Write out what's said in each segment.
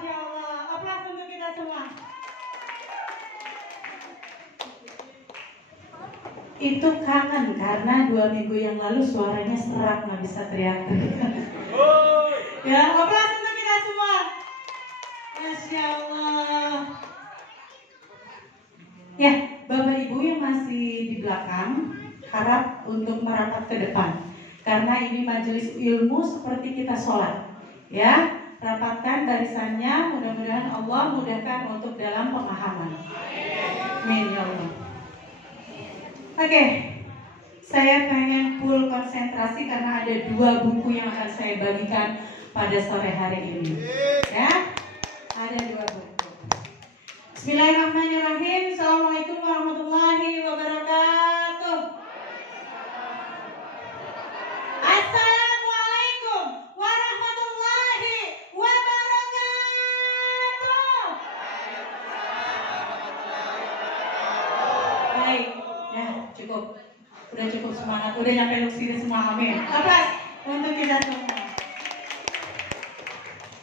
Masya Allah. Aplaus untuk kita semua. Itu kangen karena 2 minggu yang lalu suaranya serak, nggak bisa teriak-teriak. Ya, aplaus untuk kita semua. Masya Allah. Ya, Bapak Ibu yang masih di belakang, harap untuk merapat ke depan. Karena ini majelis ilmu seperti kita sholat. Ya, rapatkan barisannya, mudah-mudahan Allah mudahkan untuk dalam pemahaman. Amin ya Allah. Oke, saya pengen full konsentrasi karena ada 2 buku yang akan saya bagikan pada sore hari ini. Ya, ada 2 buku. Bismillahirrahmanirrahim. Assalamualaikum warahmatullahi wabarakatuh. Assalamualaikum warahmatullahi wabarakatuh. Baik, ya cukup. Udah cukup semangat, udah nyampe sini semua, amin. Aplaus untuk kita semua.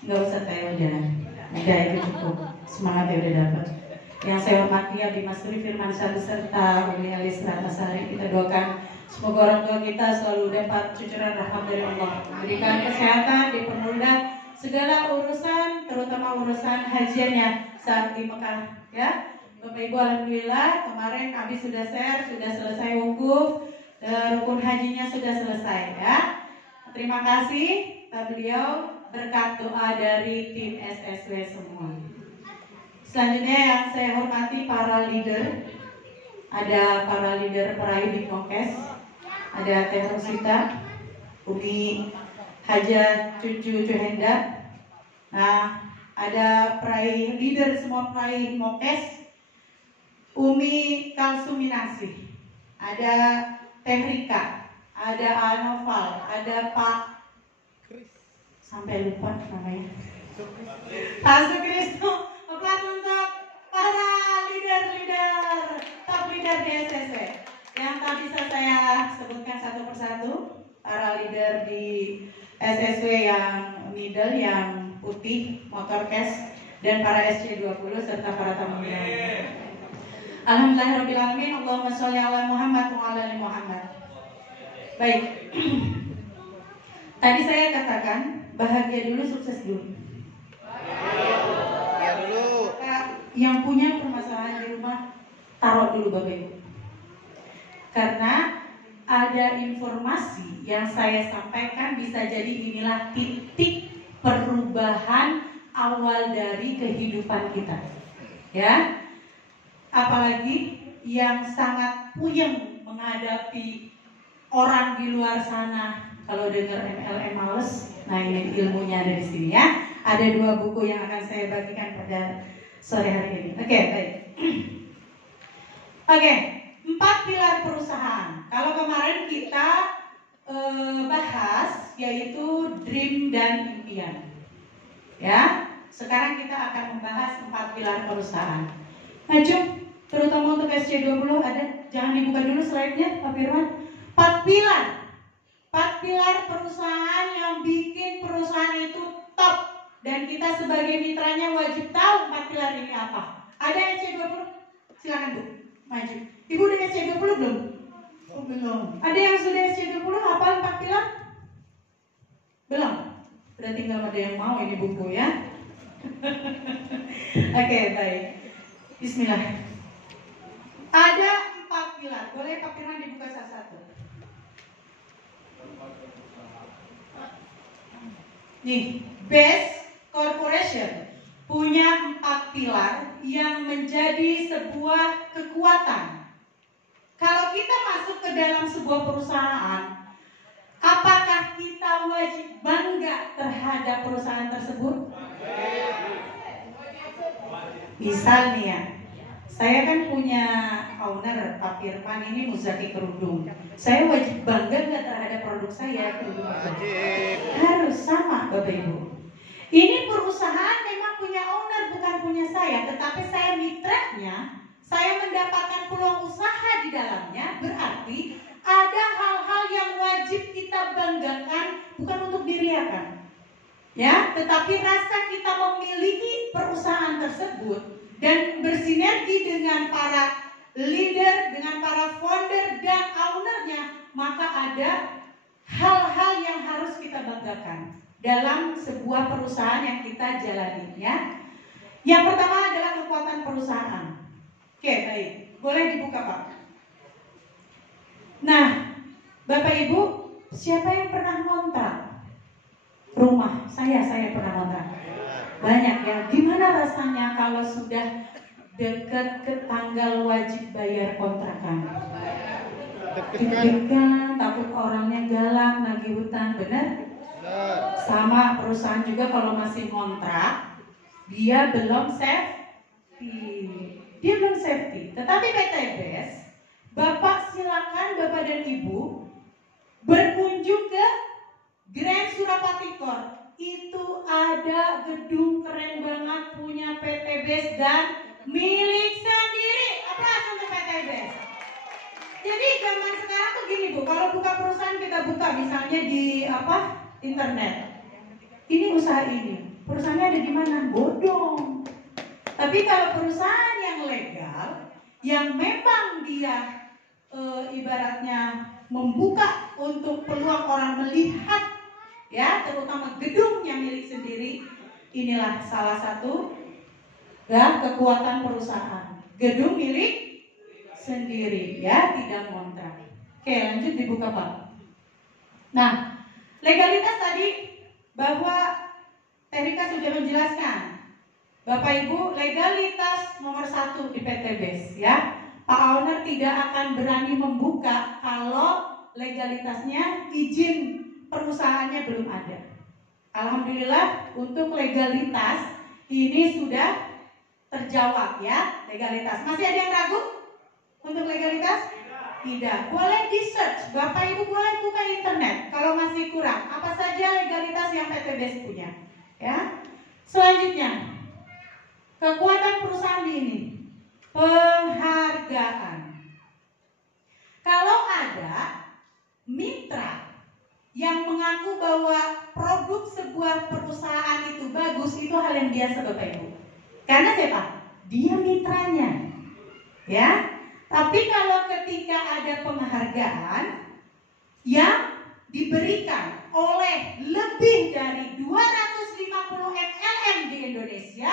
Nggak usah tayo udah itu cukup. Semangatnya udah dapat. Yang saya hormati Abdi Mas Suri Firmansyah beserta Umi Elis Ratnasari, kita doakan semoga orang tua kita selalu dapat cucuran rahmat dari Allah, memberikan kesehatan, dipermudah segala urusan, terutama urusan hajiannya saat di Mekah. Ya, Bapak Ibu, alhamdulillah kemarin Abi sudah share, sudah selesai wukuf, rukun hajinya sudah selesai. Ya, terima kasih beliau berkat doa dari tim SSW semua. Selanjutnya yang saya hormati para leader, ada para leader peraih di Kongkes, ada Teh Rosita, Umi Haja Cucu Cuhenda. Nah, ada peraih leader semua peraih Mokes, Umi Kalsuminasi, ada Teh Rika, ada Anoval, ada Pak sampai lupa namanya, Pak Sukristo. Aplaus untuk para leader-leader, top leader di SSW yang tak bisa saya sebutkan satu persatu. Para leader di SSW yang middle, yang putih, motorcast, dan para SC20 serta para tamu undangan. Alhamdulillahirobbilalamin. Allahumma sholli ala Muhammad wa ala ali Muhammad. Baik. Tadi saya katakan bahagia dulu, sukses dulu. Yang punya permasalahan di rumah, taruh dulu Bapak Ibu. Karena ada informasi yang saya sampaikan bisa jadi inilah titik perubahan awal dari kehidupan kita. Ya, apalagi yang sangat puyeng menghadapi orang di luar sana. Kalau dengar MLM males, nah ini ilmunya ada di sini ya. Ada 2 buku yang akan saya bagikan pada sore hari ini. Oke, baik. Oke, 4 pilar perusahaan. Kalau kemarin kita bahas yaitu dream dan impian. Ya, sekarang kita akan membahas 4 pilar perusahaan. Maju, terutama untuk SC20 ada, jangan dibuka dulu slide-nya, Pak Firman. 4 pilar. 4 pilar perusahaan yang bikin perusahaan itu top. Dan kita sebagai mitranya wajib tahu 4 pilar ini apa. Ada SC20? Silakan Bu, maju. Ibu udah SC20 belum? Oh, belum. Ada yang sudah SC20 hafal 4 pilar? Belum? Berarti nggak ada yang mau ini buku ya. Oke, baik. Bismillah. Ada 4 pilar. Boleh Pak Firman dibuka satu-satu. Nih, base corporation punya 4 pilar yang menjadi sebuah kekuatan. Kalau kita masuk ke dalam sebuah perusahaan, apakah kita wajib bangga terhadap perusahaan tersebut? Misal nih ya, saya kan punya owner Pak Firman ini Muzaki Kerudung. Saya wajib bangga nggak terhadap produk saya kerudung? Harus sama Bapak Ibu. Ini perusahaan memang punya owner, bukan punya saya, tetapi saya mitranya, saya mendapatkan peluang usaha di dalamnya, berarti ada hal-hal yang wajib kita banggakan, bukan untuk diriakan. Ya, tetapi rasa kita memiliki perusahaan tersebut dan bersinergi dengan para leader, dengan para founder dan ownernya, maka ada hal-hal yang harus kita banggakan dalam sebuah perusahaan yang kita jalani, ya. Yang pertama adalah kekuatan perusahaan. Oke, baik. Boleh dibuka, Pak. Nah, Bapak Ibu, siapa yang pernah ngontrak rumah? Saya pernah ngontrak. Banyak ya. Gimana rasanya kalau sudah dekat ke tanggal wajib bayar kontrakan? Deg-degan, takut orangnya galak, nagih hutang, benar? Sama perusahaan juga kalau masih ngontrak, dia belum safety. Tetapi PTBS, Bapak silakan Bapak dan Ibu berkunjung ke Grand Surapati Court. Itu ada gedung keren banget punya PTBS dan milik sendiri. Aplaus untuk PTBS. Jadi zaman sekarang tuh gini Bu, kalau buka perusahaan kita buka misalnya di internet. Ini usaha ini. Perusahaannya ada di mana? Bodong. Tapi kalau perusahaan yang legal, yang memang dia ibaratnya membuka untuk peluang orang melihat, ya, terutama gedungnya milik sendiri, inilah salah satu ya kekuatan perusahaan. Gedung milik sendiri, ya, tidak ngontrak. Oke, lanjut dibuka Pak. Nah, legalitas tadi bahwa Terika sudah menjelaskan. Bapak Ibu, legalitas nomor 1 di PTBS, ya. Pak owner tidak akan berani membuka kalau legalitasnya, izin perusahaannya belum ada. Alhamdulillah untuk legalitas ini sudah terjawab, ya, legalitas. Masih ada yang ragu untuk legalitas? Tidak. Boleh di search, Bapak Ibu boleh buka internet kalau masih kurang. Apa saja legalitas yang PTBS punya, ya. Selanjutnya, kekuatan perusahaan ini, penghargaan. Kalau ada mitra yang mengaku bahwa produk sebuah perusahaan itu bagus, itu hal yang biasa Bapak Ibu. Karena siapa? Dia mitranya, ya. Tapi kalau ketika ada penghargaan yang diberikan oleh lebih dari 250 MLM di Indonesia,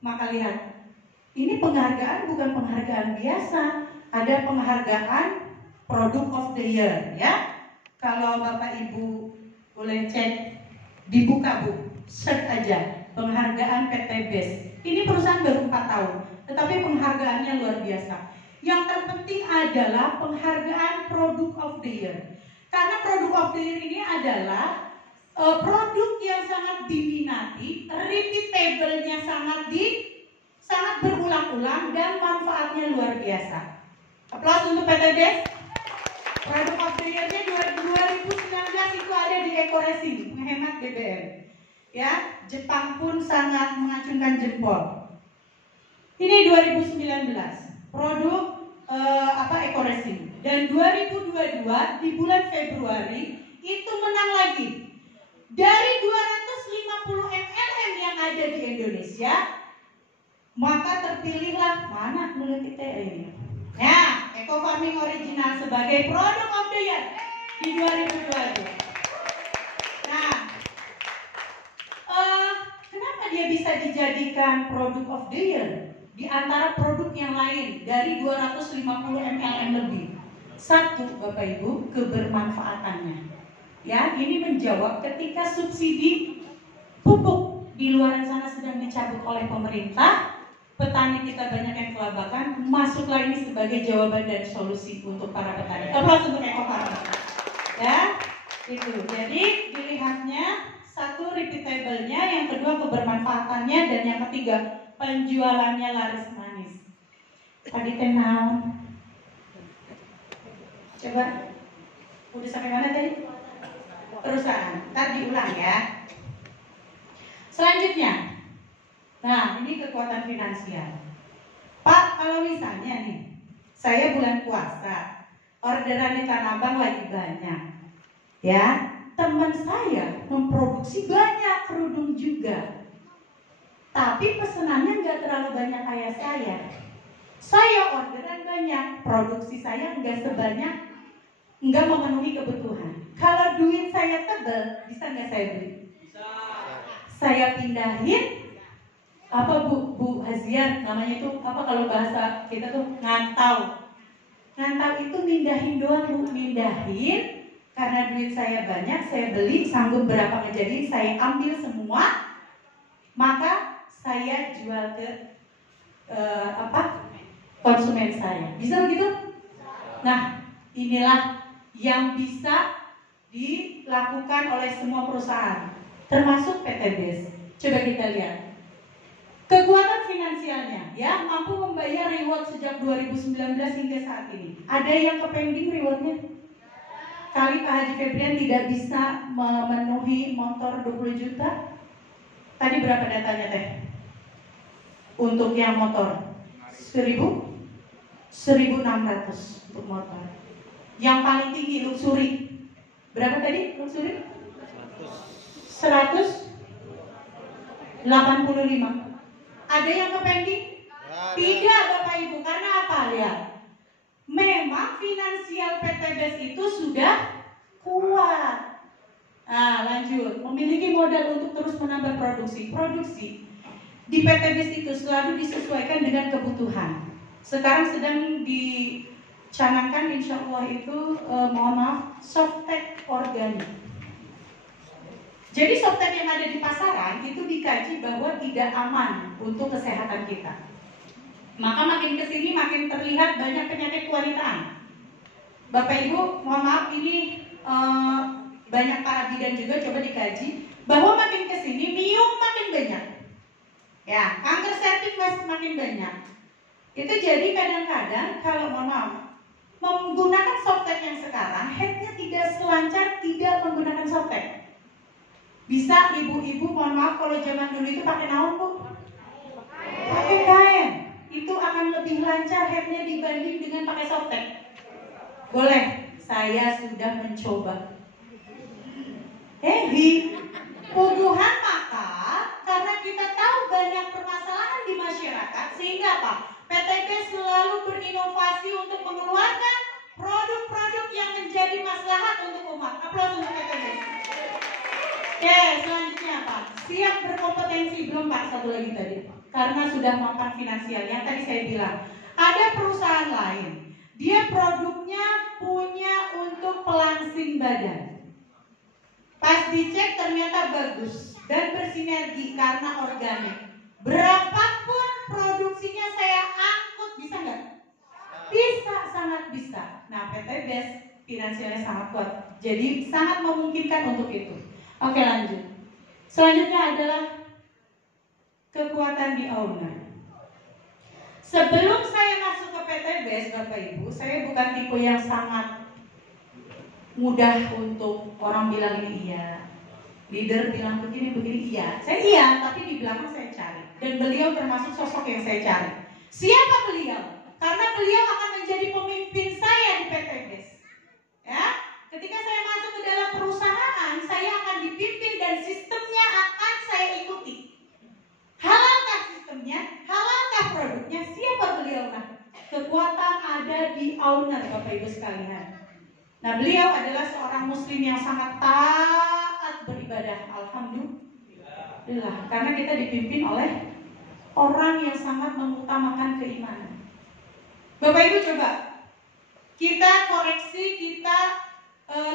maka lihat, ini penghargaan bukan penghargaan biasa. Ada penghargaan Product of the Year, ya. Kalau Bapak Ibu boleh cek, dibuka Bu, search aja penghargaan PTBS. Ini perusahaan baru 4 tahun, tetapi penghargaannya luar biasa. Yang terpenting adalah penghargaan Product of the Year. Karena Product of the Year ini adalah produk yang sangat diminati, repeatable-nya sangat berulang-ulang dan manfaatnya luar biasa. Aplaus untuk PTBS. Product of the Year-nya 2019 itu ada di Eco-Resin, menghemat BBM. Ya, Jepang pun sangat mengacungkan jempol. Ini 2019, produk Eco-Resin. Dan 2022 di bulan Februari itu menang lagi. Dari 250 MLM yang ada di Indonesia, maka terpilihlah mana menurut kita ini. Ya, Eco Farming Original sebagai Product of the Year di 2022. Nah, kenapa dia bisa dijadikan Product of the Year di antara produk yang lain dari 250 MLM lebih? Satu, Bapak Ibu, kebermanfaatannya. Ya, ini menjawab ketika subsidi pupuk di luar sana sedang dicabut oleh pemerintah. Petani kita banyak yang kelabakan, masuklah ini sebagai jawaban dan solusi untuk para petani. Aplaus untuk Eco Farming. Ya, itu. Jadi dilihatnya, satu repeatable-nya, yang kedua kebermanfaatannya, dan yang ketiga penjualannya laris manis. Tadi tenang. Coba, udah sampai mana tadi? Perusahaan. Ntar diulang ya. Selanjutnya. Nah, ini kekuatan finansial. Pak, kalau misalnya nih, saya bulan puasa, orderan di Tanah Abang lagi banyak, ya. teman saya memproduksi banyak kerudung juga, tapi pesenannya nggak terlalu banyak kayak saya. Saya orderan banyak, produksi saya nggak sebanyak, nggak memenuhi kebutuhan. Kalau duit saya tebel, bisa nggak saya beli? Bisa. Saya pindahin, apa Bu Hazian namanya itu apa kalau bahasa kita tuh ngantau. Ngantau itu mindahin doang Bu, mindahin. Karena duit saya banyak, saya beli, sanggup berapa ngejadiin, saya ambil semua, maka saya jual ke konsumen saya. Bisa begitu? Nah, inilah yang bisa dilakukan oleh semua perusahaan, termasuk PT BES. Coba kita lihat kekuatan finansialnya, ya, mampu membayar reward sejak 2019 hingga saat ini. Ada yang kepending rewardnya? Kali Pak Haji Febrian tidak bisa memenuhi motor 20 juta. Tadi berapa datanya teh? Untuk yang motor 1.600 untuk motor. Yang paling tinggi luxury berapa tadi luxury? 185. Ada yang kepending? Tidak Bapak Ibu, karena apa? Lihat, memang finansial PT BES itu sudah kuat. Nah, lanjut, memiliki modal untuk terus menambah produksi. Di PT BES itu selalu disesuaikan dengan kebutuhan. Sekarang sedang dicanangkan insya Allah itu, softtek organik. Jadi softtek yang ada di pasaran itu dikaji bahwa tidak aman untuk kesehatan kita. Maka makin kesini makin terlihat banyak penyakit kewanitaan. Bapak Ibu, mohon maaf ini banyak para bidan juga coba dikaji bahwa makin kesini miom makin banyak. Ya, kanker cervix makin banyak. Itu jadi kadang-kadang kalau mohon maaf menggunakan softtek yang sekarang headnya tidak selancar tidak menggunakan softtek. Bisa ibu-ibu, mohon maaf kalau zaman dulu itu pakai naon Bu? Pakai kain. Itu akan lebih lancar headnya dibanding dengan pakai softtek. Boleh, saya sudah mencoba. Di puguhan maka karena kita tahu banyak permasalahan di masyarakat, sehingga apa? PT BES selalu berinovasi untuk mengeluarkan produk-produk yang menjadi maslahat untuk umat. Aplaus untuk PT BES. Oke, selanjutnya apa? Siap berkompetensi, belum Pak, satu lagi tadi. Karena sudah mapan finansial, yang tadi saya bilang. Ada perusahaan lain, dia produknya punya untuk pelangsing badan. Pas dicek ternyata bagus dan bersinergi karena organik. Berapapun produksinya saya angkut, bisa nggak? Bisa, sangat bisa. Nah, PT BES finansialnya sangat kuat, jadi sangat memungkinkan untuk itu. Oke, lanjut. Selanjutnya adalah kekuatan di owner. Sebelum saya masuk ke PT BES, Bapak Ibu, saya bukan tipe yang sangat mudah untuk orang bilang ini iya, leader bilang begini iya. Saya iya, tapi di belakang saya cari. Dan beliau termasuk sosok yang saya cari. Siapa beliau? Karena beliau akan menjadi pemimpin saya di PT BES. Ya, ketika saya masuk ke dalam perusahaan, saya akan dipimpin dan sistemnya akan saya ikuti. Halalkah sistemnya? Halalkah produknya? Siapa beliau? Nah, kekuatan ada di owner, Bapak Ibu sekalian. Nah, beliau adalah seorang muslim yang sangat taat beribadah. Alhamdulillah, karena kita dipimpin oleh orang yang sangat mengutamakan keimanan. Bapak Ibu coba kita koreksi, kita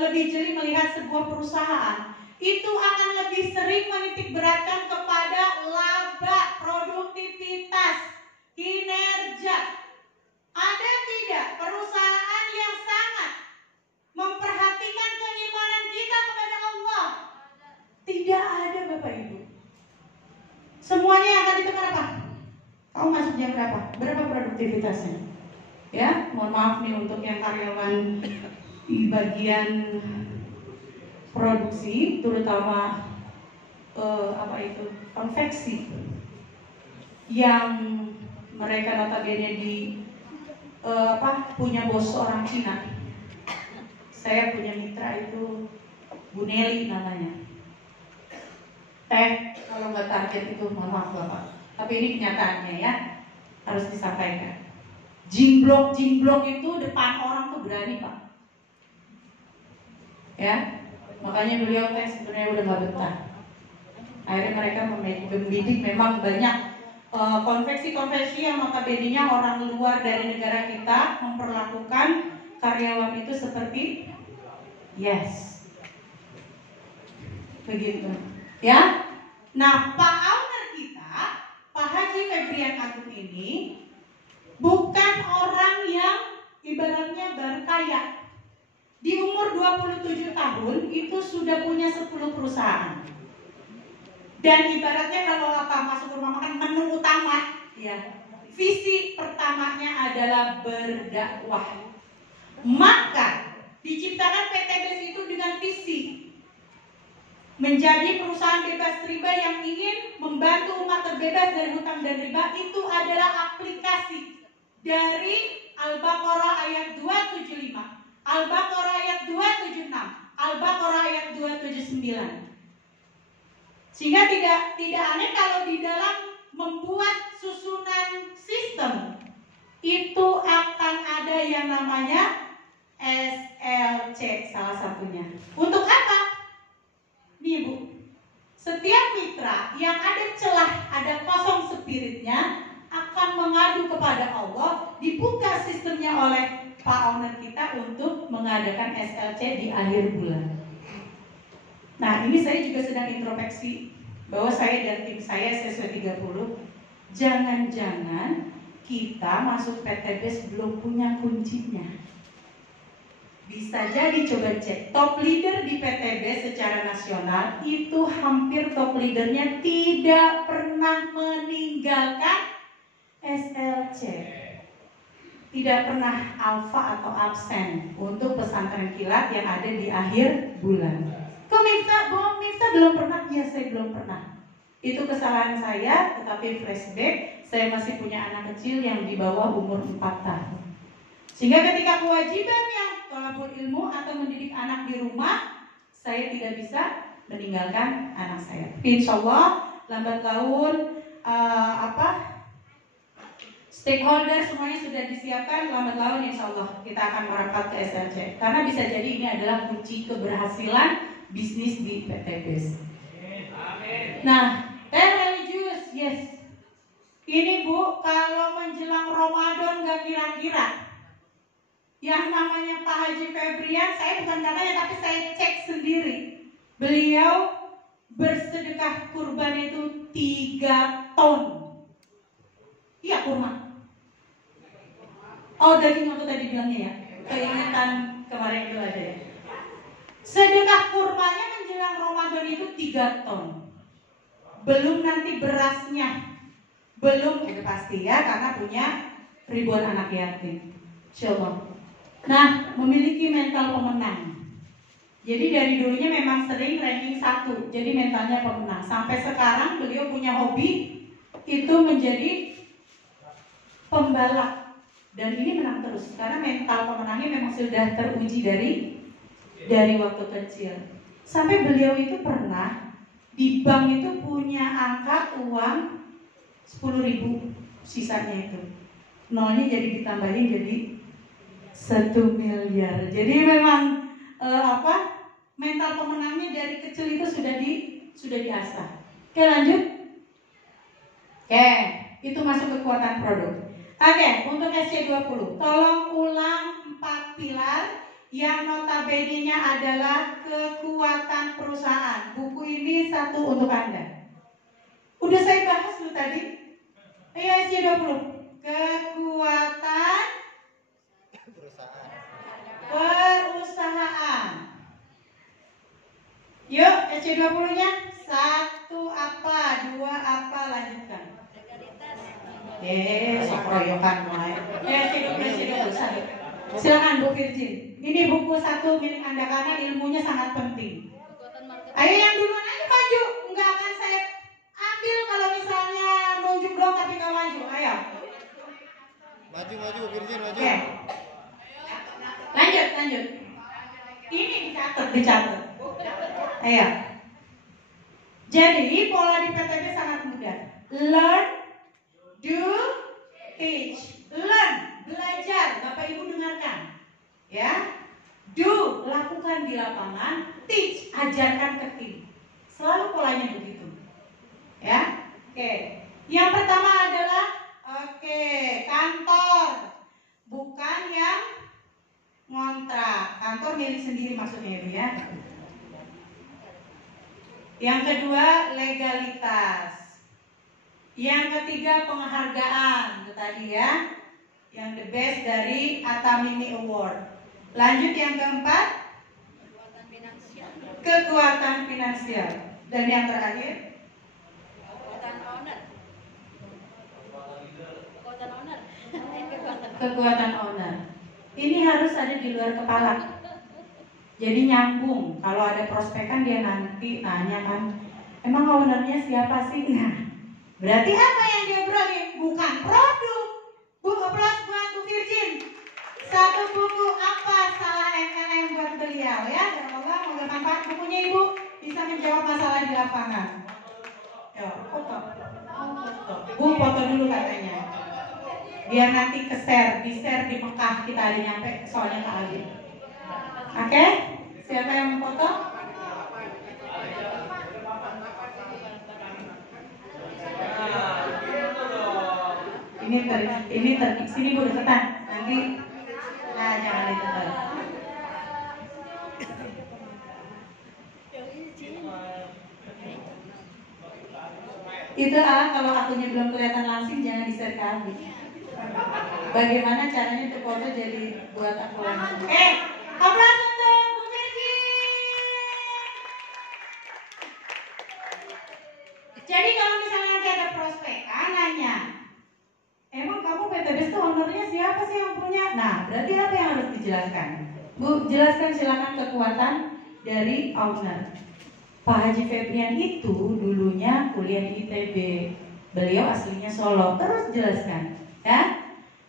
lebih jeli melihat sebuah perusahaan. Itu akan lebih sering menitik beratkan kepada laba, produktivitas, kinerja. Ada tidak perusahaan yang sangat memperhatikan keimanan kita kepada Allah? Tidak ada, Bapak Ibu. Semuanya yang akan ditekan apa? Kamu masuk jam berapa? Berapa produktivitasnya? Ya, mohon maaf nih untuk yang karyawan di bagian produksi, terutama konveksi, yang mereka notabene punya bos orang Cina. Saya punya mitra itu Bu Nelly namanya. Kalau nggak target itu mohon maaf Bapak. Tapi ini kenyataannya ya, harus disampaikan. Jimblok itu depan orang tuh berani Pak. Ya, makanya beliau sebenarnya udah nggak betah. Akhirnya mereka membidik memang banyak konveksi-konveksi yang notabene-nya orang luar dari negara kita memperlakukan karyawan itu seperti begitu ya. Nah, Pak owner kita, Pak Haji Febrian Agung ini bukan orang yang ibaratnya baru kaya. Di umur 27 tahun itu sudah punya 10 perusahaan. Dan ibaratnya kalau masuk rumah makan menu utama, ya, visi pertamanya adalah berdakwah. Maka diciptakan PTBS itu dengan visi menjadi perusahaan bebas riba yang ingin membantu umat terbebas dari hutang dan riba. Itu adalah aplikasi dari Al-Baqarah ayat 275, Al-Baqarah ayat 276, Al-Baqarah ayat 279. Sehingga tidak aneh kalau di dalam membuat susunan sistem itu akan ada yang namanya SLC salah satunya. Untuk apa? Nih Bu, setiap mitra yang ada celah, ada kosong spiritnya akan mengadu kepada Allah, dibuka sistemnya oleh Pak owner kita untuk mengadakan SLC di akhir bulan. Nah, ini saya juga sedang introspeksi bahwa saya dan tim saya SSW 30, jangan-jangan kita masuk PTBS belum punya kuncinya. Bisa jadi coba cek top leader di PTBS secara nasional itu hampir top leadernya tidak pernah meninggalkan SLC. Tidak pernah alfa atau absen untuk pesantren kilat yang ada di akhir bulan. Miftah belum pernah? Ya, saya belum pernah. Itu kesalahan saya, tetapi flashback, saya masih punya anak kecil yang di bawah umur 4 tahun. Sehingga ketika kewajibannya thalabul ilmu atau mendidik anak di rumah, saya tidak bisa meninggalkan anak saya. Insya Allah lambat laun stakeholder semuanya sudah disiapkan, lambat laun insya Allah kita akan merapat ke SLC. Karena bisa jadi ini adalah kunci keberhasilan bisnis di PTBS. Nah, religius, yes. Ini Bu, kalau menjelang Ramadan gak kira-kira yang namanya Pak Haji Febrian, saya bukan katanya tapi saya cek sendiri. Beliau bersedekah kurban itu 3 ton. Iya, kurma. Oh, daging aku tadi bilangnya ya. Keingatan kemarin itu ada ya. Sedekah kurmanya menjelang Ramadan itu 3 ton. Belum nanti berasnya. Belum, itu pasti ya, karena punya ribuan anak yatim. Insyaallah. Nah, memiliki mental pemenang. Jadi dari dulunya memang sering ranking 1. Jadi mentalnya pemenang. Sampai sekarang beliau punya hobi itu menjadi pembalap. Dan ini menang terus. Karena mental pemenangnya memang sudah teruji dari waktu kecil. Sampai beliau itu pernah di bank itu punya angka uang 10.000, sisanya itu nolnya jadi ditambahin jadi 1 miliar. Jadi memang mental pemenangnya dari kecil itu sudah diasah. Oke, lanjut. Oke, itu masuk kekuatan produk. Oke, untuk SC20 tolong ulang 4 pilar yang notabene-nya adalah kekuatan perusahaan. Buku ini satu untuk Anda. Udah saya bahas dulu tadi. Ayo SC20. Kekuatan perusahaan. Yuk, SC20-nya 1 apa, 2 apa, lanjutkan. Sokroyokan mulai. SC20. Silakan Bu Virgin. Ini buku 1 milik Anda karena ilmunya sangat penting. Ayo yang duluan aja maju. Enggak akan saya ambil kalau misalnya nunjuk doang tapi nggak maju. Ayo. Maju Virgin, maju. Oke. Lanjut. Ini dicatat. Ayo. Jadi pola di PTB sangat mudah. Learn, do, teach. Learn, belajar. Bapak Ibu dengarkan. Ya. Do, lakukan di lapangan. Teach, ajarkan ke tim. Selalu polanya begitu. Ya. Oke. Yang pertama adalah kantor. Bukan yang ngontrak. Kantor milik sendiri maksudnya ya. Yang kedua, legalitas. Yang ketiga, penghargaan. Itu tadi ya. Yang the best dari Atamimi Award. Lanjut yang keempat, kekuatan finansial. Dan yang terakhir, kekuatan owner. Ini harus ada di luar kepala. Jadi nyambung. Kalau ada prospekan dia nanti nanya kan, emang ownernya siapa sih? Nah, berarti apa yang dia obrolin? Bukan produk. Buku plus buat Bu Virgin. Satu buku apa salah MLM buat beliau ya? Dan Allah moga manfaat bukunya Ibu bisa menjawab masalah di lapangan. Yo, foto. Bu foto dulu katanya. Biar nanti di share di Mekah kita ada nyampe soalnya Kak Ali. Oke? Siapa yang mau foto? Ini sini Bu deketan. Nanti jangan ditekan. Itu kalau akunnya belum kelihatan langsing jangan di-share ke Abi. Bagaimana caranya untuk foto jadi buat aku langsung. Aplaus untuk Bu Virgi. Jadi kalau misalnya nanti ada prospek, nanya, emang kamu PTB itu ownernya siapa sih yang punya? Nah, berarti apa yang harus dijelaskan? Bu, jelaskan silakan kekuatan dari owner. Pak Haji Febrian itu dulunya kuliah di ITB. Beliau aslinya Solo. Terus jelaskan, ya.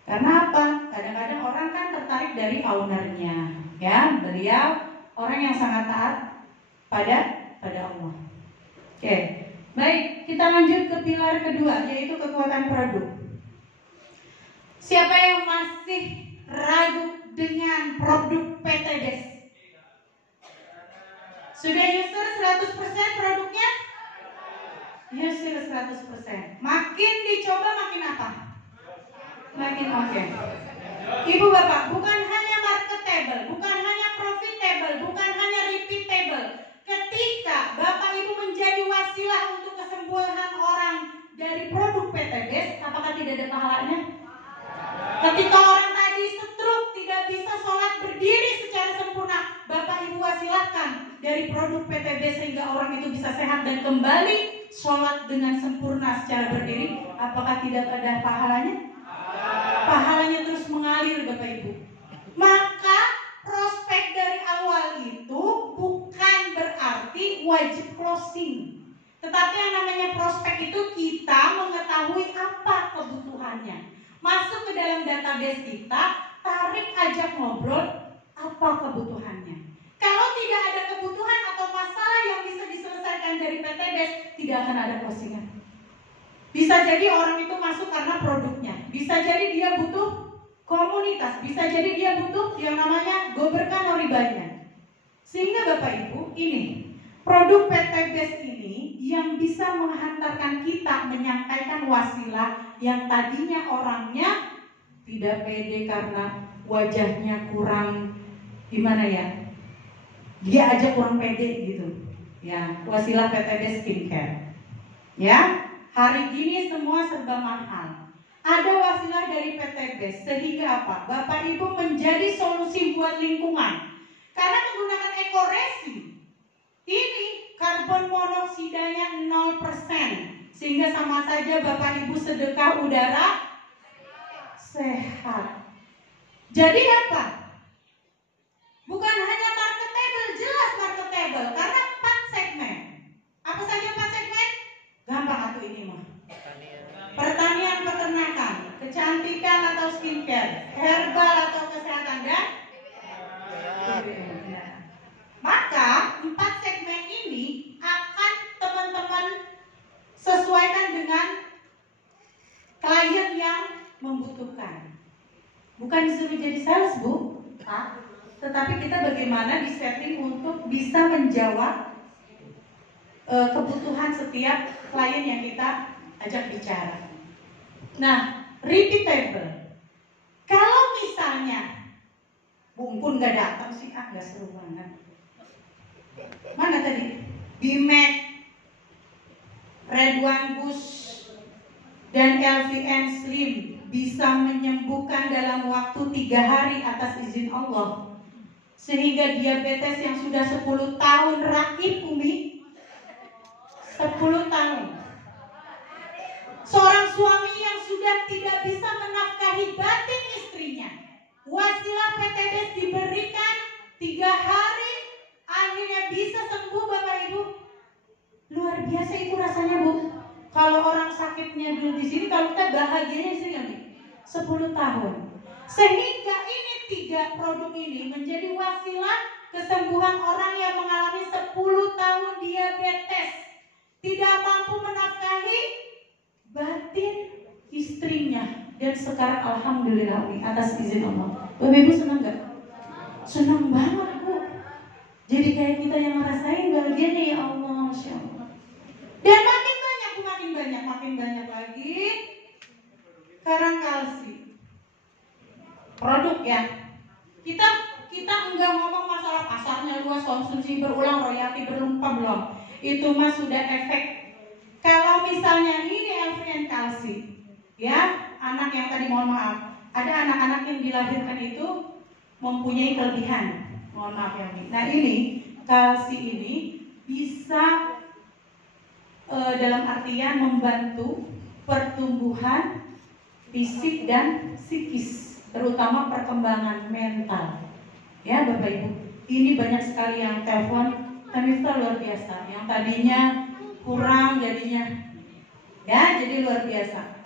Karena apa? Kadang-kadang orang kan tertarik dari ownernya, ya. Beliau orang yang sangat taat pada Allah. Oke. Baik, kita lanjut ke pilar kedua, yaitu kekuatan produk. Siapa yang masih ragu dengan produk PTBes? Sudah user 100% produknya? User 100%. Makin dicoba makin apa? Makin oke. Ibu bapak, bukan hanya marketable, bukan hanya profitable, bukan hanya repeatable. Ketika bapak ibu menjadi wasilah untuk kesembuhan orang dari produk PTBes, apakah tidak ada pahalanya? Ketika orang tadi stroke tidak bisa sholat berdiri secara sempurna, bapak ibu wasilahkan dari produk PTB sehingga orang itu bisa sehat dan kembali sholat dengan sempurna secara berdiri, apakah tidak ada pahalanya? Pahalanya terus mengalir bapak ibu. Maka prospek dari awal itu bukan berarti wajib closing, tetapi yang namanya prospek itu kita mengetahui apa kebutuhannya, masuk ke dalam database kita, tarik ajak ngobrol apa kebutuhannya. Kalau tidak ada kebutuhan atau masalah yang bisa diselesaikan dari PTBes, tidak akan ada closingan. Bisa jadi orang itu masuk karena produknya, bisa jadi dia butuh komunitas, bisa jadi dia butuh yang namanya goberkan oribanya. Sehingga Bapak Ibu, ini produk PTBes ini yang bisa menghantarkan kita menyampaikan wasilah yang tadinya orangnya tidak pede karena wajahnya kurang gimana ya, dia aja kurang pede gitu ya. Wasilah PTB skincare ya, hari ini semua serba mahal. Ada wasilah dari PTB sehingga apa? Bapak Ibu menjadi solusi buat lingkungan karena menggunakan ekoresi. Ini karbon monoksidanya 0%, sehingga sama saja Bapak Ibu sedekah udara sehat. Jadi apa? Bukan hanya marketable, jelas marketable karena 4 segmen. Apa saja 4 segmen? Gampang atuh ini mah. Pertanian, peternakan, kecantikan atau skincare, herbal atau kesehatan dan maka 4 segmen ini dengan klien yang membutuhkan. Bukan disuruh jadi sales, Bu, tetapi kita bagaimana disetting untuk bisa menjawab kebutuhan setiap klien yang kita ajak bicara. Nah, repeatable. Kalau misalnya Bungkun gak datang sih, gak seru banget. Mana tadi? Bimac, Redwan Bush, dan LVN Slim bisa menyembuhkan dalam waktu 3 hari atas izin Allah. Sehingga diabetes yang sudah 10 tahun rakit, Umi, 10 tahun. Seorang suami yang sudah tidak bisa menafkahi batin istrinya, wasilah PTBS diberikan 3 hari, akhirnya bisa sembuh, Bapak Ibu. Luar biasa itu rasanya, Bu. Kalau orang sakitnya dulu di sini, kalau kita bahagianya di sini, 10 tahun. Sehingga ini 3 produk ini menjadi wasilah kesembuhan orang yang mengalami 10 tahun diabetes, tidak mampu menafkahi batin istrinya, dan sekarang alhamdulillah atas izin Allah. Bapak Ibu senang gak? Senang banget, Bu. Jadi kayak kita yang ngerasain bahagianya, ya Allah, Masya Allah. Dan makin banyak lagi Karang Kalsi produk ya. Kita enggak ngomong masalah pasarnya luas, konsumsi berulang, royalti berlimpah, belum. Itu mah sudah efek. Kalau misalnya ini LVN Kalsi, ya, anak yang tadi, mohon maaf, ada anak-anak yang dilahirkan itu mempunyai kelebihan, mohon maaf ya. Nah, ini kalsi ini bisa dalam artian membantu pertumbuhan fisik dan psikis, terutama perkembangan mental. Ya, Bapak Ibu, ini banyak sekali yang telepon, Tamifta luar biasa. Yang tadinya kurang jadinya, ya, jadi luar biasa.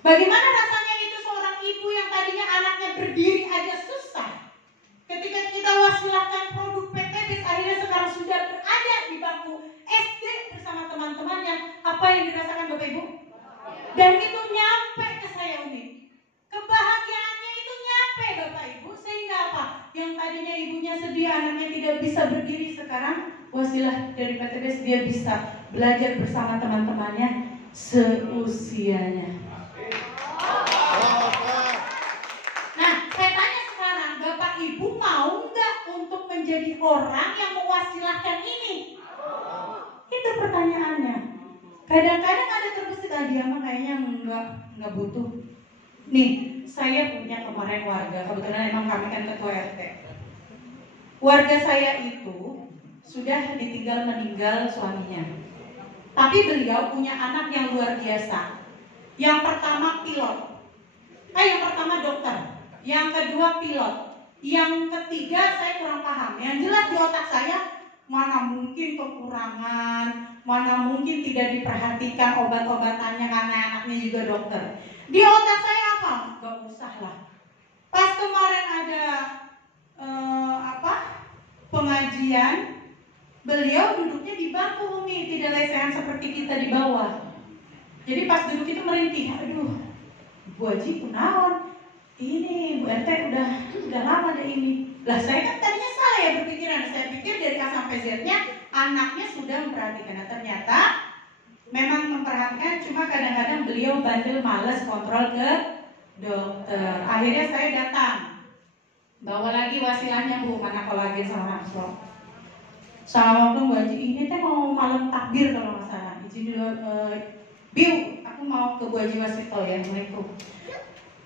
Bagaimana rasanya itu seorang ibu yang tadinya anaknya berdiri aja susah, ketika kita wasilahkan produk PTBS, akhirnya sekarang sudah berada di bangku SD bersama teman-temannya. Apa yang dirasakan, Bapak Ibu? Dan itu nyampe ke saya, Umi. Kebahagiaannya itu nyampe, Bapak Ibu. Sehingga apa? Yang tadinya ibunya sedih anaknya tidak bisa berdiri, sekarang wasilah dari PTBS dia bisa belajar bersama teman-temannya seusianya. Nah, saya tanya sekarang, Bapak Ibu mau nggak untuk menjadi orang yang mewasilahkan ini? Itu pertanyaannya. Kadang-kadang ada terbesit, dia mah kayaknya nggak butuh. Nih, saya punya kemarin warga, kebetulan emang kami kan ketua RT. Warga saya itu sudah ditinggal meninggal suaminya, tapi beliau punya anak yang luar biasa. Yang pertama pilot, yang pertama dokter, yang kedua pilot, yang ketiga saya kurang paham. Yang jelas di otak saya, mana mungkin kekurangan, mana mungkin tidak diperhatikan obat-obatannya karena anaknya juga dokter. Di otak saya apa? Gak usah lah. Pas kemarin ada pengajian, beliau duduknya di bangku, Umi, tidak lesehan seperti kita di bawah. Jadi pas duduk itu merintih, aduh, Bu Haji kunaon, ini Bu RT udah lama deh ini. Lah saya kan tadinya salah ya berpikiran, saya pikir dari A sampai Z-nya anaknya sudah memperhatikan. Nah, ternyata memang memperhatikan, cuma kadang-kadang beliau bandel, malas kontrol ke dokter. Akhirnya saya datang, bawa lagi wasilahnya, Bu, mana kolagen sama Maxlo. Assalamualaikum Bu Haji, ini teh mau malam takbir kalau nggak salah. Izin dulu, Biu, aku mau ke Bu Haji Wasito ya, Assalamualaikum.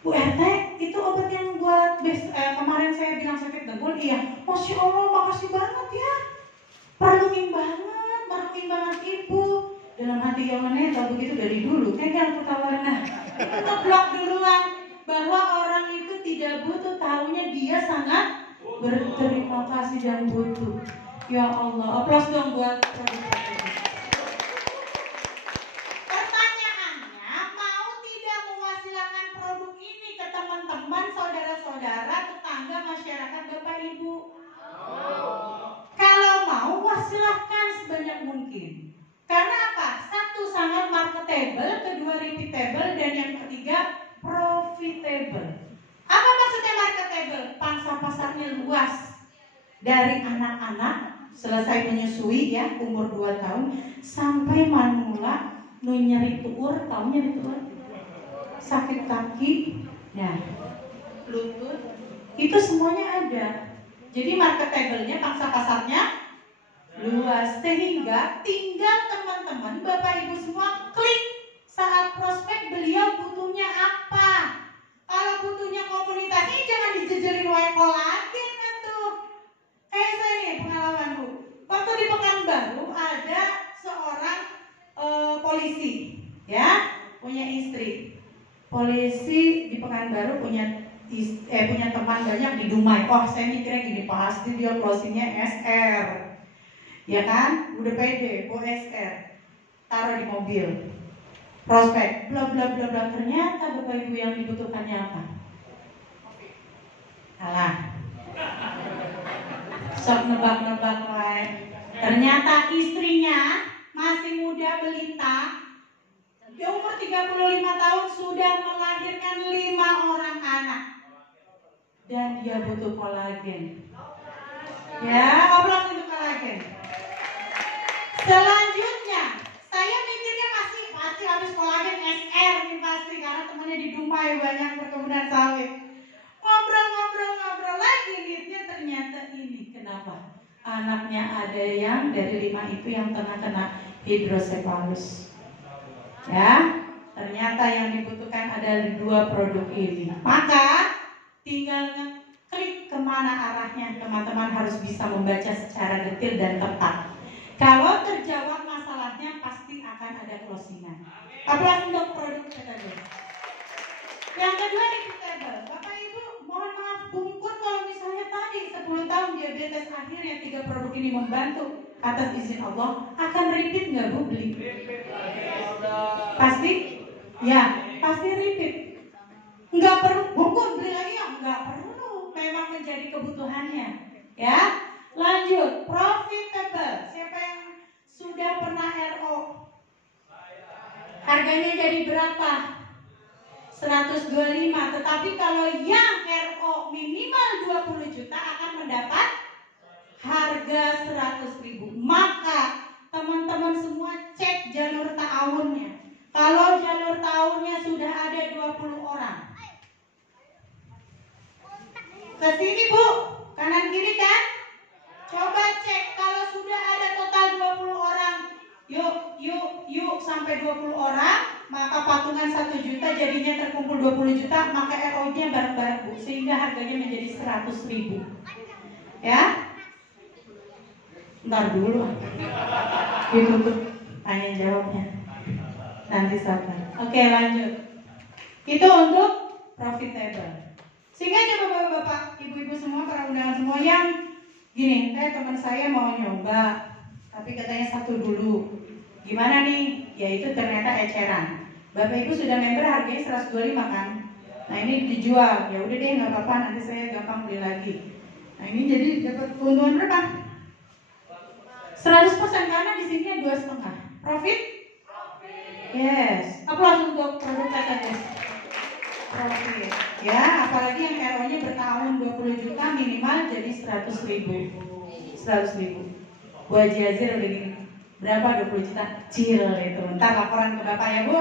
Bu RT, itu obat yang buat kemarin saya bilang sakit dengkul, iya. Masya Allah, makasih banget ya. Perluin banget Ibu. Dalam hati yang mana tahu begitu dari dulu, kayak ketahuan. Nah, itu blok duluan bahwa orang itu tidak butuh, tahunya dia sangat berterima kasih dan butuh. Ya Allah, aplaus dong buat pertanyaannya, mau tidak mewasilakan produk ini ke teman-teman, saudara-saudara, tetangga, masyarakat, Bapak Ibu? Kalau mau, wasilahkan sebanyak mungkin. Karena apa? Satu, sangat marketable. marketable, kedua repeatable, dan yang ketiga profitable. Apa maksudnya marketable? Pangsa pasarnya luas. Dari anak-anak selesai menyusui ya, umur 2 tahun sampai manula nu nyeri tuur, tahu nyeri tuur? Sakit kaki, ya, lutut, itu semuanya ada. Jadi marketable-nya, pangsa pasarnya luas, sehingga tinggal teman-teman, Bapak Ibu semua klik saat prospek beliau butuhnya apa. Kalau butuhnya komunitasnya jangan dijejelin wae kolagen kan tuh. Kayak saya nih pengalaman Bu. Waktu di Pekanbaru ada seorang polisi, ya, punya istri. Polisi di Pekanbaru punya teman banyak di Dumai. Oh, saya mikirnya gini, pasti dia closingnya SR, ya kan? Udah pede, SR, taruh di mobil. Prospek, bla bla bla bla. Ternyata Bapak Ibu yang dibutuhkannya apa? Salah. Sok nebak-nebak wae. Ternyata istrinya masih muda belita, di umur 35 tahun sudah melahirkan 5 orang anak. Dan dia butuh kolagen. Ya, aplaus untuk kolagen. Selanjutnya, saya mikirnya pasti habis kolagen SR nih pasti, karena temennya di Dumai banyak perkebunan sawit. Ngobrol lagi, lihatnya ternyata ini. Kenapa? Anaknya ada yang dari 5 itu yang kena hidrosefalus. Ya, ternyata yang dibutuhkan ada 2 produk ini. Maka tinggal klik kemana arahnya. Teman-teman harus bisa membaca secara detail dan tepat. Kalau terjawab masalahnya pasti akan ada closingan. Aplaus untuk produk PTB. Yang kedua repeatable. Bapak Ibu mohon maaf bungkur kalau misalnya tadi 10 tahun diabetes, akhirnya 3 produk ini membantu. Atas izin Allah akan repeat nggak Bu beli? Pasti? Ya, pasti repeat. Nggak perlu bungkur beli lagi ya? Nggak perlu. Memang menjadi kebutuhannya. Ya, lanjut profitable. Siapa yang sudah pernah RO? Harganya jadi berapa? 125. Tetapi kalau yang RO minimal 20 juta akan mendapat harga 100.000. Maka teman-teman semua cek jalur ta'awunnya. Kalau jalur ta'awunnya sudah ada 20 orang, ke sini Bu, kanan kiri kan? Coba cek kalau sudah ada total 20 orang. Yuk sampai 20 orang, maka patungan 1 juta jadinya terkumpul 20 juta, maka RO-nya bareng-bareng Bu, sehingga harganya menjadi 100.000. Ya? Ntar dulu ditutup tanya jawabnya nanti sabar. Oke, lanjut. Itu untuk profitable. Sehingga coba bapak-bapak, ibu-ibu semua, para undangan semua yang gini, teman saya mau nyoba tapi katanya 1 dulu. Gimana nih? Ya itu ternyata eceran. Bapak ibu sudah member harganya 125 kan? Nah ini dijual, ya udah deh nggak apa-apa, nanti saya gampang beli lagi. Nah ini jadi dapat keuntungan berapa? 100% karena di sini 2,5. Profit? Yes. Aplaus untuk produk PTBS. Profit. Ya, apalagi yang RO-nya bertahun 20 juta minimal jadi 100.000. 100.000. Bu Haji Azir udah gini. Berapa 20 juta? Cil itu. Ntar laporan ke Bapak ya Bu.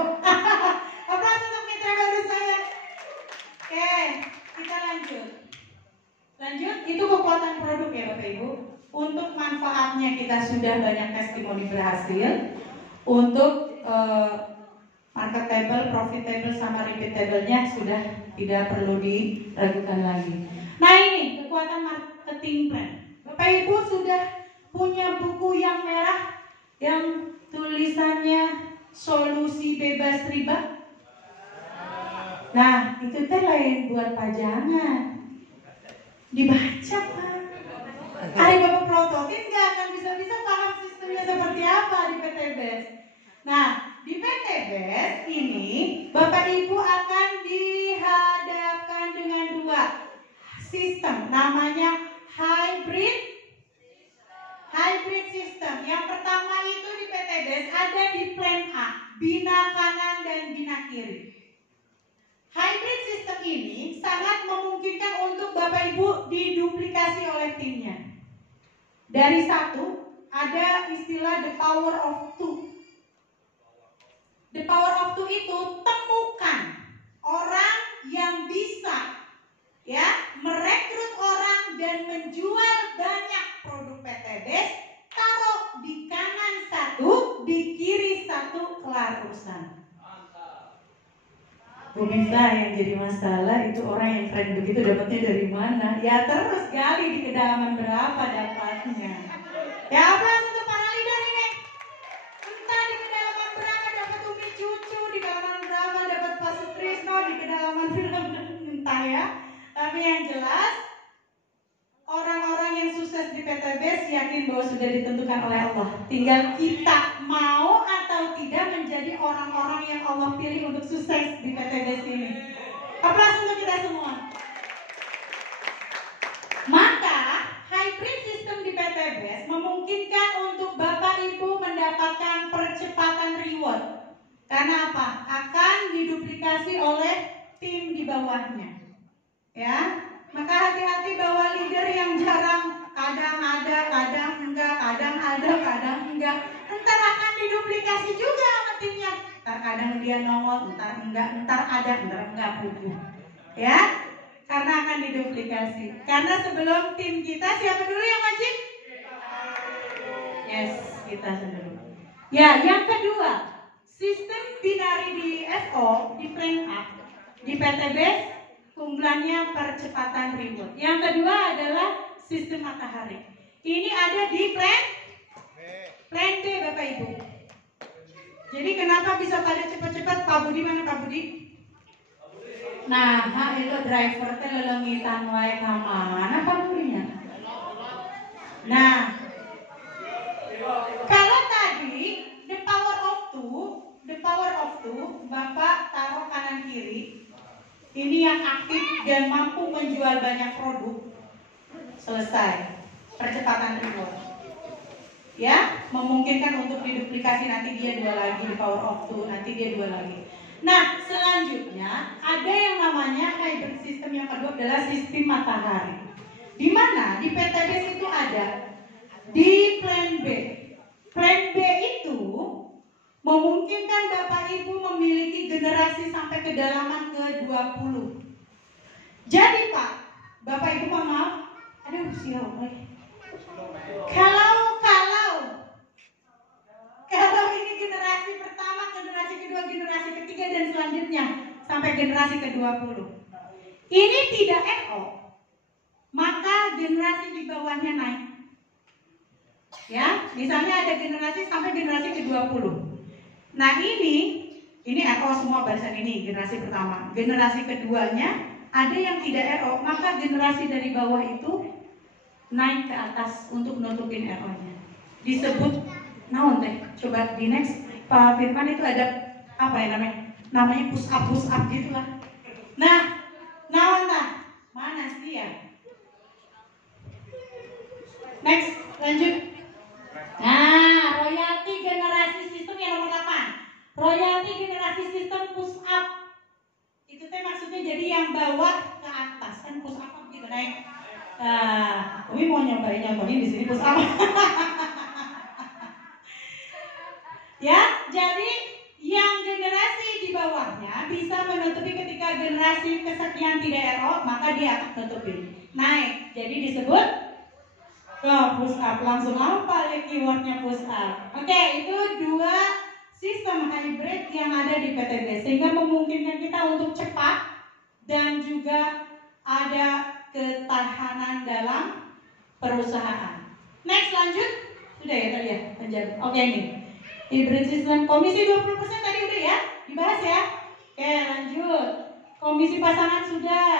Aplaus untuk mitra baru saya. Oke, kita lanjut. Lanjut, itu kekuatan produk ya Bapak Ibu. Untuk manfaatnya kita sudah banyak testimoni berhasil. Untuk marketable, profitable, sama repeatable-nya sudah tidak perlu diragukan lagi. Nah ini kekuatan marketing plan. Bapak Ibu sudah punya buku yang merah yang tulisannya solusi bebas riba. Nah itu teh lain buat pajangan. Dibaca Pak. Hari Bapak pelototin nggak akan bisa paham sistemnya seperti apa di PTBS. Nah di PTBS ini Bapak Ibu akan dihadapkan dengan 2 sistem, namanya hybrid system. Yang pertama itu di PTBS ada di plan A, bina kanan dan bina kiri. Hybrid system ini sangat memungkinkan untuk Bapak Ibu diduplikasi oleh timnya. Dari satu, ada istilah the power of two. The power of two itu temukan orang yang bisa merekrut orang dan menjual banyak produk PTBS. Taruh di kanan satu, di kiri satu, kelar urusan. Pemirsa, yang jadi masalah itu orang yang keren begitu dapatnya dari mana? Ya terus gali di kedalaman berapa dapatnya. Ya aplaus untuk para leader ini. Entah di kedalaman berapa dapat Umi Cucu, di kedalaman berapa dapat Pak Sutrisno, di kedalaman berapa entah ya. Tapi yang jelas orang-orang yang sukses di PTBS yakin bahwa sudah ditentukan oleh Allah. Tinggal kita mau atau tidak menjadi orang-orang yang Allah pilih untuk sukses di PTBS ini. Aplaus untuk kita semua. Maka hybrid system di PTBS memungkinkan untuk Bapak Ibu mendapatkan percepatan reward. Karena apa? Akan diduplikasi oleh tim di bawahnya. Ya. Maka hati-hati bahwa leader yang jarang, kadang ada, kadang enggak, kadang ada, kadang enggak, entar akan diduplikasi juga sama timnya. Entar kadang dia nongol, entar enggak, entar ada, entar enggak punya. Ya, karena akan diduplikasi. Karena sebelum tim kita, siapa dulu yang wajib? Yes, kita dulu. Ya, yang kedua, sistem binari di SO, di frame up, di PTBS, keunggulannya percepatan reward. Yang kedua adalah sistem matahari. Ini ada di plan B, Bapak Ibu. Jadi kenapa bisa pada cepat-cepat? Pak Budi mana Pak Budi? Nah, itu driver teh lelengitan wae ka mana Pak Budinya? Nah, kalau tadi the power of two, Bapak taruh kanan kiri. Ini yang aktif dan mampu menjual banyak produk. Selesai. Percepatan reward. Ya, memungkinkan untuk diduplikasi, nanti dia dua lagi di power of two, nanti dia dua lagi. Nah, selanjutnya ada yang namanya hybrid system. Yang kedua adalah sistem matahari. Di mana? Di PTBS itu ada di plan B. Plan B itu memungkinkan Bapak Ibu memiliki generasi sampai kedalaman ke-20. Jadi Pak, Bapak Ibu mohon maaf, aduh silau. Kalau ini generasi pertama, generasi kedua, generasi ketiga dan selanjutnya sampai generasi ke-20. Ini tidak RO, maka generasi di bawahnya naik. Ya, misalnya ada generasi sampai generasi ke-20. Nah ini RO semua barisan ini generasi pertama. Generasi keduanya ada yang tidak RO, maka generasi dari bawah itu naik ke atas untuk nutupin RO-nya. Disebut naon teh? Coba di next Pak Firman itu ada apa ya namanya? Namanya push up gitulah. Nah, naon tah? Mana sih ya? Next, lanjut. Nah, royalti generasi sistem yang nomor 8. Royalti generasi sistem push up. Itu teh maksudnya jadi yang bawa ke atas, kan push up gitu naik. Umi mau nyobain di sini push up. Ya, jadi yang generasi di bawahnya bisa menutupi ketika generasi kesekian tidak RO, maka dia akan tutupi. Naik, jadi disebut push up. Langsung apa keywordnya push up? Oke, itu dua sistem hybrid yang ada di PTBS sehingga memungkinkan kita untuk cepat dan juga ada ketahanan dalam perusahaan. Next, lanjut. Sudah ya tadi ya? Oke, ini hybrid system. Komisi 20% tadi udah ya? Dibahas ya? Oke, lanjut. Komisi pasangan sudah.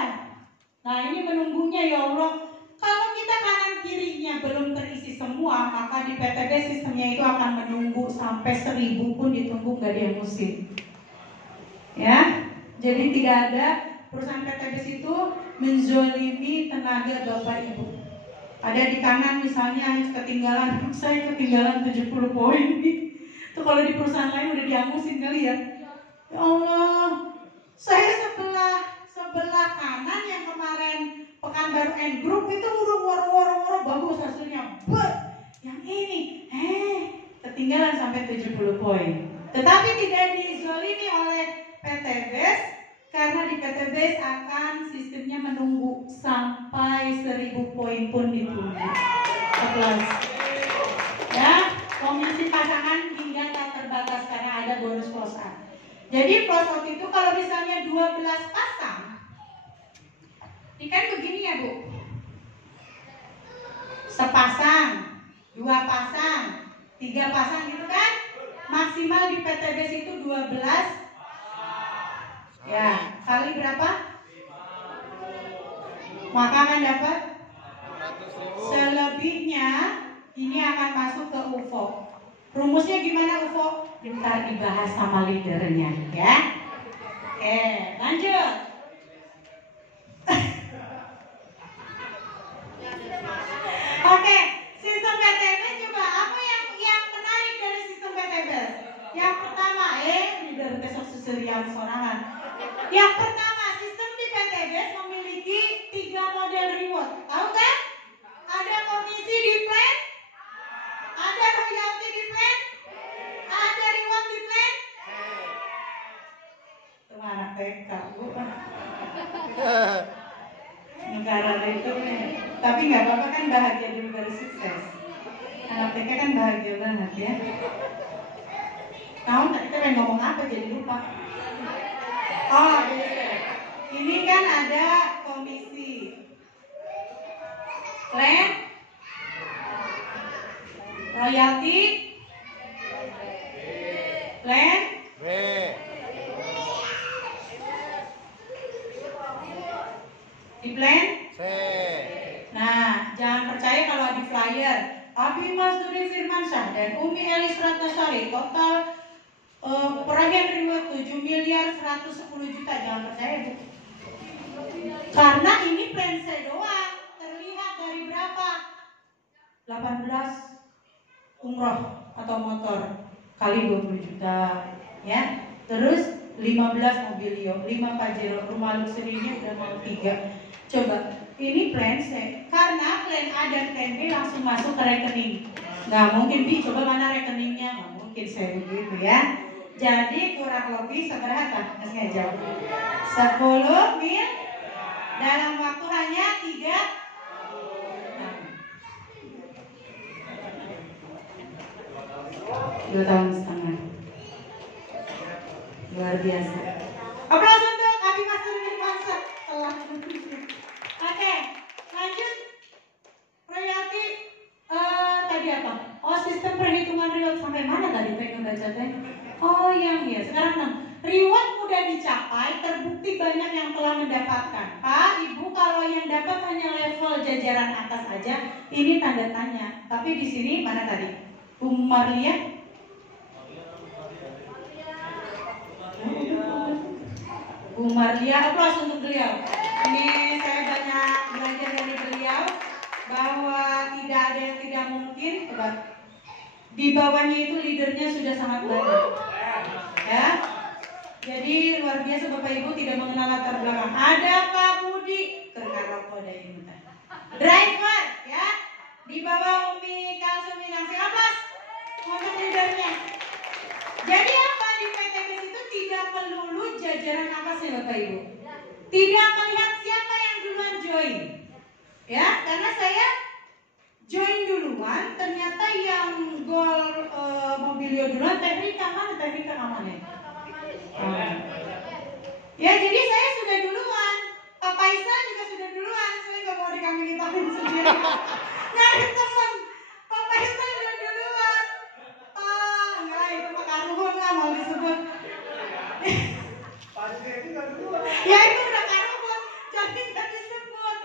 Nah, ini menunggunya ya Allah. Kalau kita kanan kirinya belum terisi semua, maka di PTB sistemnya itu akan menunggu sampai 1000 pun ditunggu nggak dia musim. Ya, jadi tidak ada perusahaan PTB itu menzolimi tenaga Bapak Ibu. Ada di kanan misalnya ketinggalan, saya ketinggalan 70 poin nih. Itu kalau di perusahaan lain udah diangusin kali ya. Ya Allah, saya sebelah kanan yang kemarin Pekanbaru N Group itu udah woro bagus hasilnya. Yang ini, ketinggalan sampai 70 poin. Tetapi tidak dizolimi oleh PT BES, karena di PT BES akan sistemnya menunggu sampai 1000 poin pun ditunggu. Plus. Ya, komisi pasangan hingga tak terbatas karena ada bonus close out. Jadi close out itu kalau misalnya 12 pasang, ini kan begini ya Bu, sepasang, 2 pasang, 3 pasang gitu kan, maksimal di PT BES itu 12, ya kali berapa? Maka akan dapat selebihnya. Ini akan masuk ke UFO. Rumusnya gimana UFO? Bentar dibahas sama leadernya ya. Oke, lanjut. Oke, sistem PTBES coba apa yang menarik dari sistem PTBES? Yang pertama, leader besok susurian sorangan. Yang pertama, sistem di PTBES memiliki 3 model reward. Tahu kan? Ada komisi di plan, ada royalty di plan, ada reward di plan. Itu anak TK, Bu. Negara itu nih. Tapi nggak apa-apa kan, bahagia dulu baru sukses. Anak TK kan bahagia banget ya. Tahu nggak kita pengen ngomong apa jadi lupa. Oh, ini kan ada komisi, plan, royalty, plan, di plan. Nah, jangan percaya kalau di flyer Abi Mas Duri Firmansyah dan Umi Elis Ratnasari total perahian reward 7 miliar 110 juta. Jangan percaya Bu, karena ini plan saya doang. Terlihat dari berapa? 18 umroh atau motor kali 20 juta ya. Terus 15 mobilio, 5 Pajero, rumah luxury-nya udah mau 3. Coba, ini plan C, karena plan A dan plan B langsung masuk ke rekening. Nggak mungkin B, coba mana rekeningnya? Nggak mungkin saya begitu ya. Jadi kurang lebih seberapa? Mas ngejawab 10 mil dalam waktu hanya 3 tahun setengah. Luar biasa. Aplaus untuk Abi Mas Duri Firmansyah. Oke, lanjut. Royalty tadi apa? Oh, sistem perhitungan reward sampai mana tadi pengen baca teh? Oh, yang ya. Sekarang 6. Reward mudah dicapai, terbukti banyak yang telah mendapatkan. Pak, Ibu, kalau yang dapat hanya level jajaran atas aja, ini tanda tanya. Tapi di sini mana tadi? Umarlia? Umarlia, aplaus untuk beliau. Ini saya banyak belajar dari beliau bahwa tidak ada yang tidak mungkin. Coba. Di bawahnya itu leadernya sudah sangat banyak. Ya. Jadi luar biasa Bapak Ibu, tidak mengenal latar belakang. Ada Pak Budi, karena rokok dari muta. Driver, ya. Di bawah Umi Kalsum Minangsi, aplaus untuk leadernya. Jadi apa di PTBES itu tidak melulu jajaran atasnya Bapak Ibu. Tidak melihat siapa yang duluan join. Ya, karena saya join duluan, ternyata yang gol mobilio duluan, teknika mana teknika amannya. Ya, jadi saya sudah duluan. Pak Faisal juga sudah duluan. Saya nggak mau dikambing-kambing sendiri. Nyari teman. Pak Faisal sudah duluan. Enggak, itu Pak Karuhun nggak mau disebut. Ya itu udah Karuhun, jadi nggak disebut.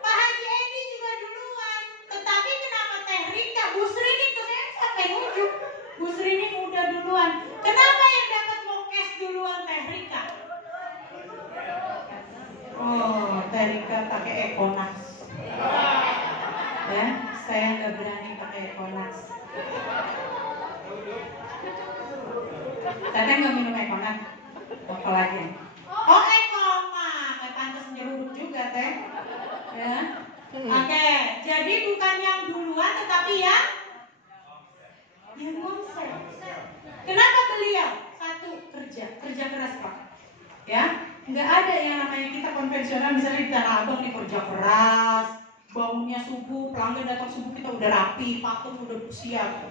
Pak Haji Edi juga duluan. Tetapi kenapa Teh Rika, Bu Sri ini tuh saya sampai ujung. Bu Sri ini udah duluan. Kenapa yang dapat mokes duluan Teh Rika? Oh, Teh Rika pakai Econax. Ya, saya nggak berani pakai Econax. Teteh nggak minum ekonak, apa lagi? Oh ekonak, kayak pantas nyeruduk juga teh. Ya. Oke, jadi bukan yang duluan tetapi yang konsep. Kenapa beliau? Satu, kerja keras Pak. Ya, nggak ada yang namanya kita konvensional misalnya di Tanah Abang nih kerja keras, bangunnya subuh, pelanggan datang subuh kita udah rapi, patung udah siap.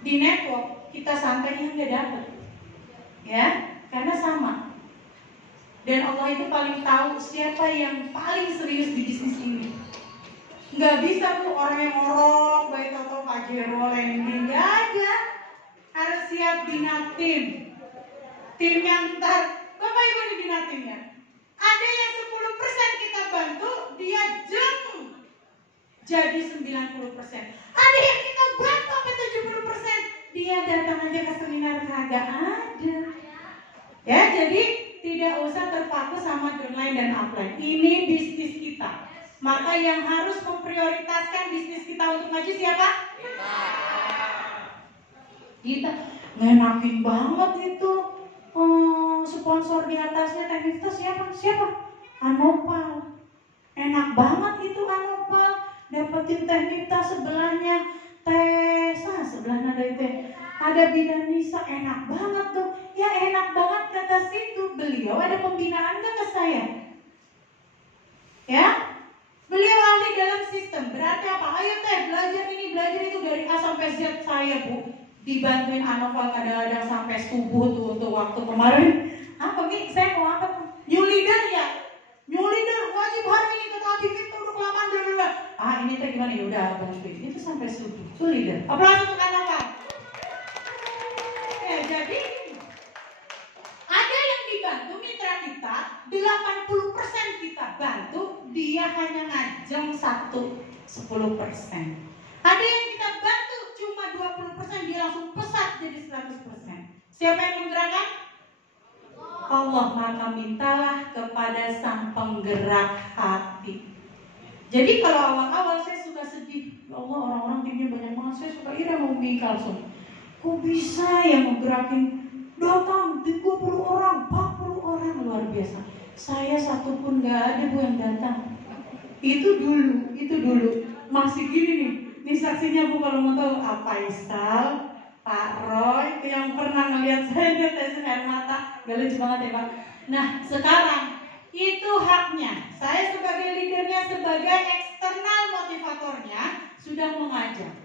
Di network kita santainya nggak dapet, ya, karena sama. Dan Allah itu paling tahu siapa yang paling serius di bisnis ini. Nggak bisa tuh orang yang ngorok, baik atau Pajero, landing, nggak ada. Harus siap bina tim yang ntar, Bapak Ibu dibina timnya. Ada yang 10% kita bantu, dia jeng jadi 90%. Ada yang kita bantu sampai 70%, dia datang aja ke seminar kagak ada. Ya, jadi tidak usah terpaku sama downline dan upline. Ini bisnis kita. Maka yang harus memprioritaskan bisnis kita untuk maju siapa? Kita. Ngenakin banget itu. Sponsor di atasnya Teh Miftah siapa? Anopal. Enak banget itu Anopal. Dapetin Teh Miftah sebelahnya Teh sebelahnya dari Teh ada Bidan Nisa, enak banget tuh. Ya enak banget kata situ. Beliau ada pembinaan gak ke saya? Ya, beliau ahli dalam sistem. Berarti apa? Ayo Teh belajar ini belajar itu dari A sampai Z saya Bu. Dibantuin Anopal kadang-kadang sampai subuh tuh untuk waktu kemarin. Apa nih? Saya mau apa tuh? New leader ya? New leader wajib hari ini kata Habib itu udah kelamaan dulu. Ini Teh gimana ya? Udah bantuin itu sampai subuh. New leader. Aplaus untuk Anopal. Jadi ada yang dibantu mitra kita 80% kita bantu, dia hanya ngajeng 10%. Ada yang kita bantu cuma 20%, dia langsung pesat jadi 100%. Siapa yang menggerakkan? Allah. Maka mintalah kepada Sang Penggerak hati. Jadi kalau awal-awal saya suka sedih, ya Allah orang-orang timnya banyak banget, saya suka iri mau bingkai langsung. Kok bisa yang menggerakin datang 30 orang, 40 orang, luar biasa. Saya satu pun gak ada Bu yang datang. Itu dulu masih gini nih. Ini saksinya Bu kalau mau tahu Faisal, Pak Roy yang pernah ngelihat saya ngetesin air mata, gak lucu banget ya Pak. Nah sekarang itu haknya. Saya sebagai leadernya, sebagai eksternal motivatornya sudah mengajar.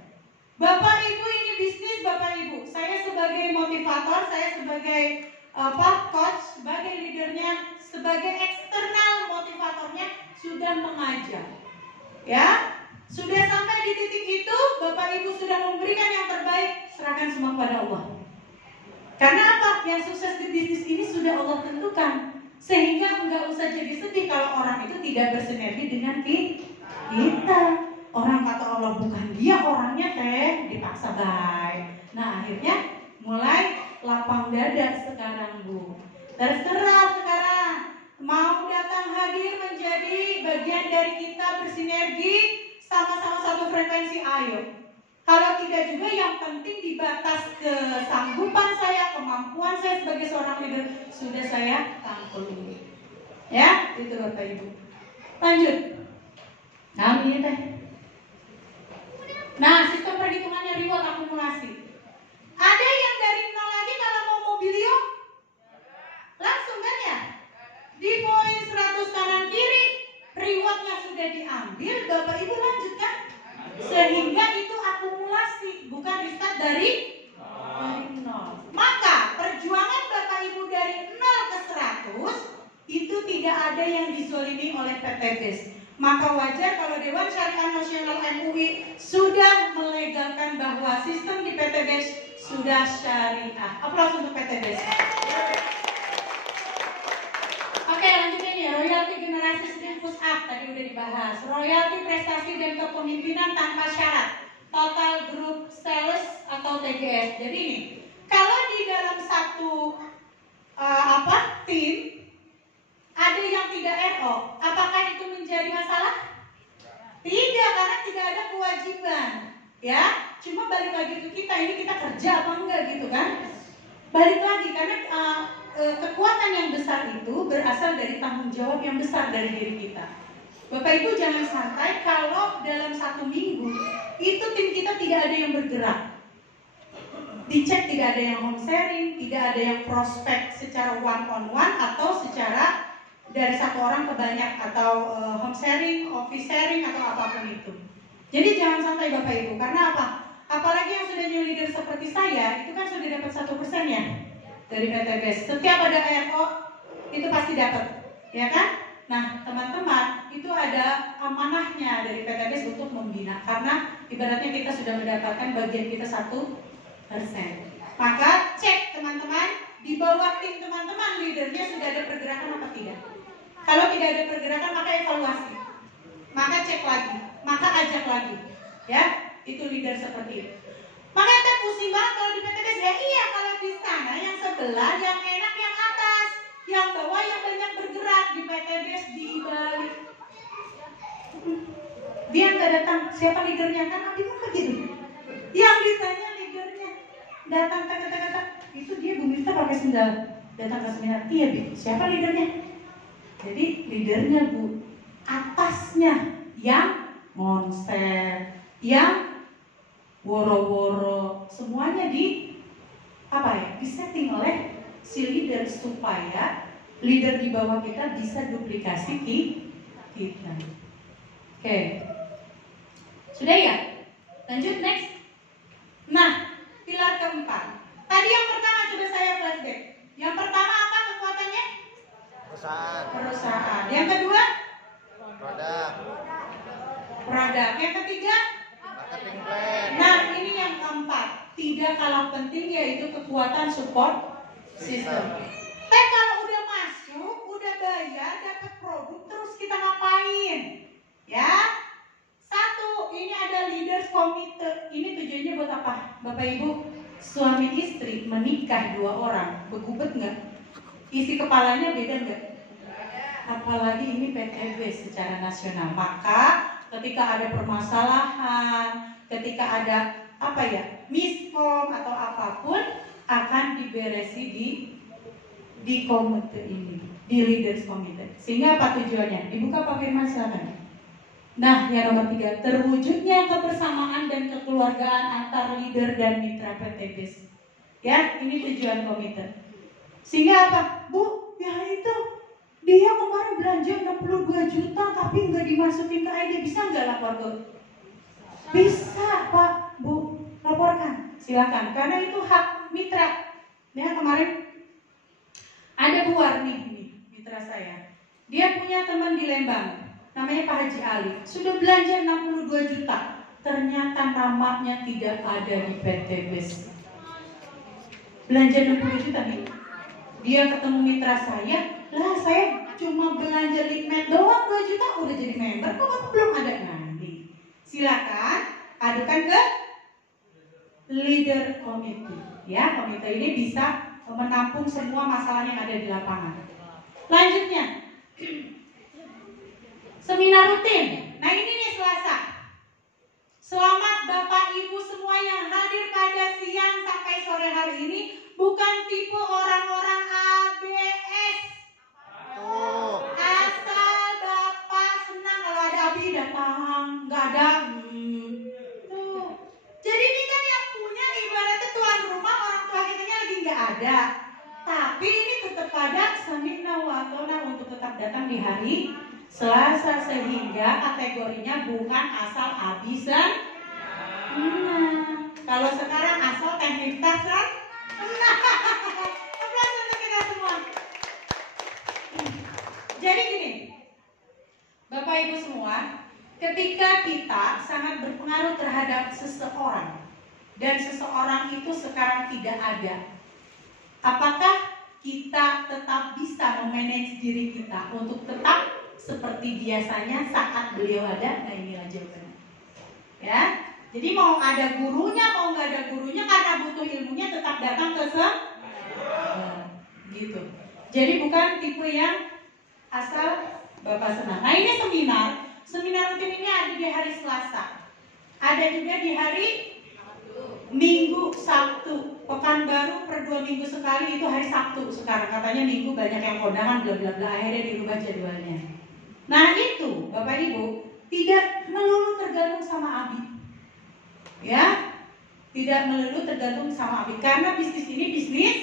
Bapak Ibu ini bisnis Bapak Ibu. Saya sebagai motivator, saya sebagai coach, sebagai leadernya, sebagai eksternal motivatornya sudah mengajar. Ya, sudah sampai di titik itu, Bapak Ibu sudah memberikan yang terbaik, serahkan semua kepada Allah. Karena apa? Yang sukses di bisnis ini sudah Allah tentukan. Sehingga enggak usah jadi sedih kalau orang itu tidak bersinergi dengan kita. Orang kata Allah bukan dia orangnya Teh, dipaksa baik. Nah akhirnya mulai lapang dada sekarang Bu. Terserah sekarang mau datang hadir menjadi bagian dari kita bersinergi sama-sama satu frekuensi, ayo. Kalau tidak juga yang penting di batas kesanggupan saya, kemampuan saya sebagai seorang leader sudah saya tanggung. Ya, itu Bapak Ibu. Lanjut. Nah ini Teh. Nah, sistem perhitungannya reward akumulasi. Ada yang dari nol lagi kalau mau mobilio langsung kan ya? Di poin 100 kanan kiri rewardnya sudah diambil, Bapak Ibu lanjutkan. Sehingga itu akumulasi, bukan restart dari nol. Maka perjuangan Bapak Ibu dari 0 ke 100 itu tidak ada yang dizolimi oleh PTBes. Maka wajar kalau Dewan Syariah Nasional MUI sudah melegalkan bahwa sistem di PTBes sudah syariah. Aplaus untuk PTBes. Oke, lanjutnya nih, royalti generasi Slim Push Up tadi udah dibahas. Royalti prestasi dan kepemimpinan tanpa syarat. Total Group Sales atau TGS. Jadi ini, kalau di dalam satu tim ada yang tidak RO, apakah itu menjadi masalah? Tidak, karena tidak ada kewajiban, ya. Cuma balik lagi ke kita, ini kita kerja apa enggak gitu kan? Balik lagi karena kekuatan yang besar itu berasal dari tanggung jawab yang besar dari diri kita. Bapak Ibu jangan santai kalau dalam 1 minggu itu tim kita tidak ada yang bergerak. Dicek tidak ada yang home sharing, tidak ada yang prospek secara one on one atau secara dari 1 orang ke banyak atau home sharing, office sharing atau apapun itu. Jadi jangan santai Bapak Ibu, karena apa? Apalagi yang sudah new leader seperti saya, itu kan sudah dapat 1% ya dari PTBS. Setiap ada RO itu pasti dapat, ya kan? Nah teman-teman, itu ada amanahnya dari PTBS untuk membina, karena ibaratnya kita sudah mendapatkan bagian kita 1%. Maka cek teman-teman, di bawah tim teman-teman leadernya sudah ada pergerakan apa tidak. Kalau tidak ada pergerakan maka evaluasi, maka cek lagi, maka ajak lagi, ya itu leader seperti itu. Maka kita pusing banget kalau di PTBS ya. Iya, kalau di sana yang sebelah yang enak yang atas, yang bawah yang banyak bergerak. Di PTBS di balik dia nggak datang, siapa leadernya kan Abi kan begitu. Yang ditanya leadernya datang kata-kata itu dia Bu Miftah pakai sendal datang ke seminar. Iya Bi, siapa leadernya? Jadi leadernya Bu, atasnya yang monster, yang woro-woro, semuanya di disetting oleh si leader supaya leader di bawah kita bisa duplikasi kita. Oke. Sudah ya? Lanjut next. Nah, pilar keempat. Tadi yang pertama coba saya flashback. Yang pertama apa kekuatannya? Perusahaan. Yang kedua? Produk. Yang ketiga? Marketing plan. Nah, ini yang keempat. Tidak kalah penting yaitu kekuatan support system. Kalau udah masuk, udah bayar, dapat produk, terus kita ngapain? Ya. 1, ini ada leaders committee. Ini tujuannya buat apa? Bapak Ibu, suami istri menikah 2 orang, begubet nggak? Isi kepalanya beda nggak? Apalagi ini PTB secara nasional. Maka ketika ada permasalahan, ketika ada miskom atau apapun akan diberesi di komite ini, di leaders committee. Sehingga apa tujuannya? Dibuka Pak Firman silakan. Nah, yang nomor 3, terwujudnya kebersamaan dan kekeluargaan antar leader dan mitra PTBS. Ya, ini tujuan komite. Sehingga apa? Bu, ya itu dia kemarin belanja 62 juta tapi nggak dimasukin ke ID, bisa nggak lapor tuh? Bisa Pak, Bu, laporkan. Silakan, karena itu hak mitra. Ya, kemarin ada Bu Warni, mitra saya. Dia punya teman di Lembang. Namanya Pak Haji Ali, sudah belanja 62 juta. Ternyata namanya tidak ada di PTBS. Belanja 60 juta nih. Dia ketemu mitra saya, lah saya cuma belanja Likmet doang 2 juta udah jadi member, kok belum ada nanti. Silakan adukan ke leader committee. Ya, komite ini bisa menampung semua masalah yang ada di lapangan. Lanjutnya. Seminar rutin. Nah ini nih Selasa. Selamat Bapak Ibu semua yang hadir pada siang sampai sore hari ini. Bukan tipe orang-orang ABS. Asal Bapak senang kalau ada Abi datang, nggak ada. Tuh. Jadi ini kan yang punya ibaratnya tuan rumah, orang tua kitanya lagi nggak ada. Tapi ini tetap ada samina watona untuk tetap datang di hari Selasa, sehingga kategorinya bukan asal habisan. Kalau sekarang asal teknik tas kan? Aplaus untuk kita semua. Jadi gini, Bapak Ibu semua, ketika kita sangat berpengaruh terhadap seseorang dan seseorang itu sekarang tidak ada, apakah kita tetap bisa memanage diri kita untuk tetap seperti biasanya saat beliau ada? Nah inilah jawabannya. Ya, jadi mau ada gurunya, mau nggak ada gurunya, karena butuh ilmunya tetap datang ke gitu. Jadi bukan tipe yang asal Bapak senang. Nah ini seminar rutin ini ada di hari Selasa, ada juga di hari Minggu, Sabtu, Pekanbaru per 2 minggu sekali itu hari Sabtu. Sekarang katanya Minggu banyak yang kondangan bla bla bla, akhirnya dirubah jadwalnya. Nah itu Bapak Ibu tidak melulu tergantung sama Abi, ya, tidak melulu tergantung sama Abi karena bisnis ini bisnis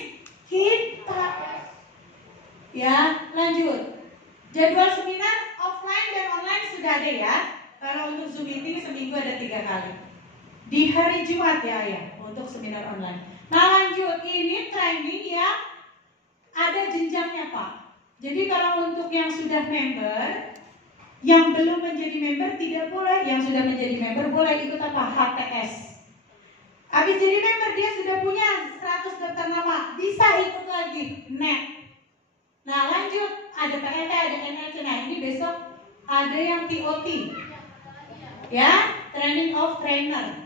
kita. Ya, lanjut. Jadwal seminar offline dan online sudah ada ya. Kalau untuk Zoom meeting seminggu ada 3 kali. Di hari Jumat ya untuk seminar online. Nah lanjut, ini training yang ada jenjangnya Pak. Jadi kalau untuk yang sudah member, yang belum menjadi member tidak boleh, yang sudah menjadi member boleh ikut apa? HTS. Habis jadi member dia sudah punya 100 daftar nama, bisa ikut lagi net. Nah lanjut, ada PNT, ada NLC. Nah ini besok ada yang TOT, ya, training of trainer.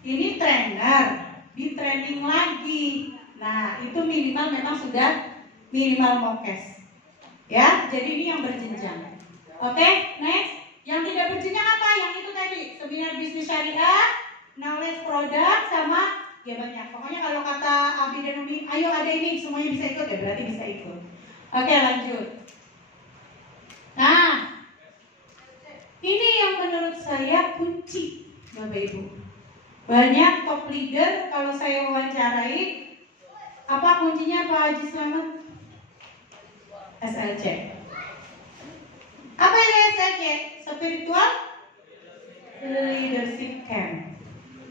Ini trainer, di training lagi. Nah itu minimal memang sudah minimal MOKES, ya. Jadi ini yang berjenjang. Oke, next. Yang tidak berjenjang apa? Yang itu tadi, seminar bisnis syariah, knowledge product, sama ya banyak. Pokoknya kalau kata Abi dan Umi, ayo ada ini, semuanya bisa ikut ya, berarti bisa ikut. Oke, lanjut. Nah, ini yang menurut saya kunci, Bapak Ibu. Banyak top leader kalau saya wawancarai, apa kuncinya Pak Haji Slamet? SLC. Apa ini SLC? Spiritual Leadership Camp.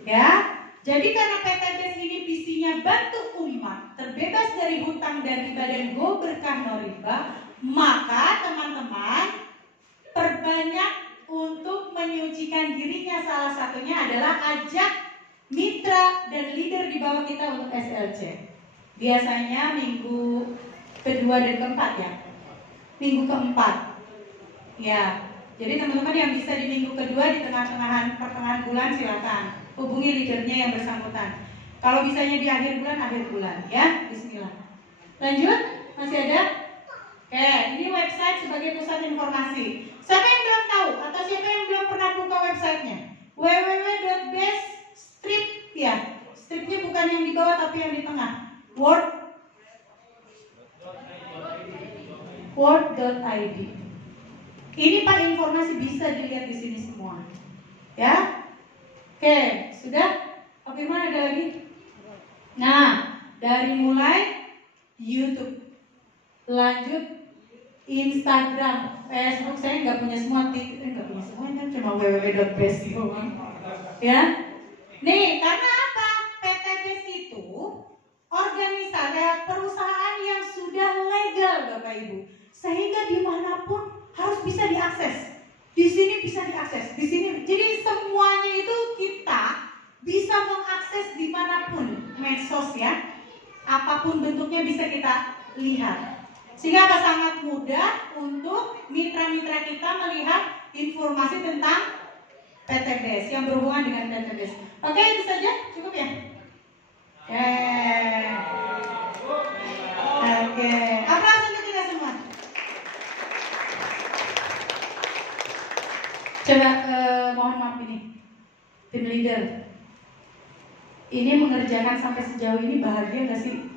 Ya, jadi karena PTBS ini visinya bantu umat terbebas dari hutang dan riba dan go berkah no riba, maka teman-teman perbanyak untuk menyucikan dirinya. Salah satunya adalah ajak mitra dan leader di bawah kita untuk SLC. Biasanya minggu kedua dan keempat ya. Minggu keempat. Ya, jadi teman-teman yang bisa di minggu kedua di pertengahan bulan silakan hubungi leadernya yang bersangkutan. Kalau bisanya di akhir bulan ya. Bismillah. Lanjut, masih ada? Oke, ini website sebagai pusat informasi. Siapa yang belum tahu atau siapa yang belum pernah buka websitenya? www.best-strip ya. Stripnya bukan yang di bawah tapi yang di tengah. Word.id. Ini Pak informasi bisa dilihat di sini semua. Ya. Oke, sudah? Pak Firman ada lagi? Nah, dari mulai YouTube, lanjut Instagram, Facebook saya nggak punya semua, nggak punya semuanya, cuma www.best doang. Ya. Nih, karena apa? PTBS itu organisasi perusahaan yang sudah legal Bapak Ibu, sehingga dimanapun harus bisa diakses. Di sini bisa diakses, di sini. Jadi semuanya itu kita bisa mengakses dimanapun, medsos ya, apapun bentuknya bisa kita lihat. Sehingga apa, sangat mudah untuk mitra-mitra kita melihat informasi tentang PTBS yang berhubungan dengan PTBS. Oke, itu saja, cukup ya. Oke, aplaus untuk kita semua. Coba mohon maaf ini, tim leader. Ini mengerjakan sampai sejauh ini bahagia nggak sih?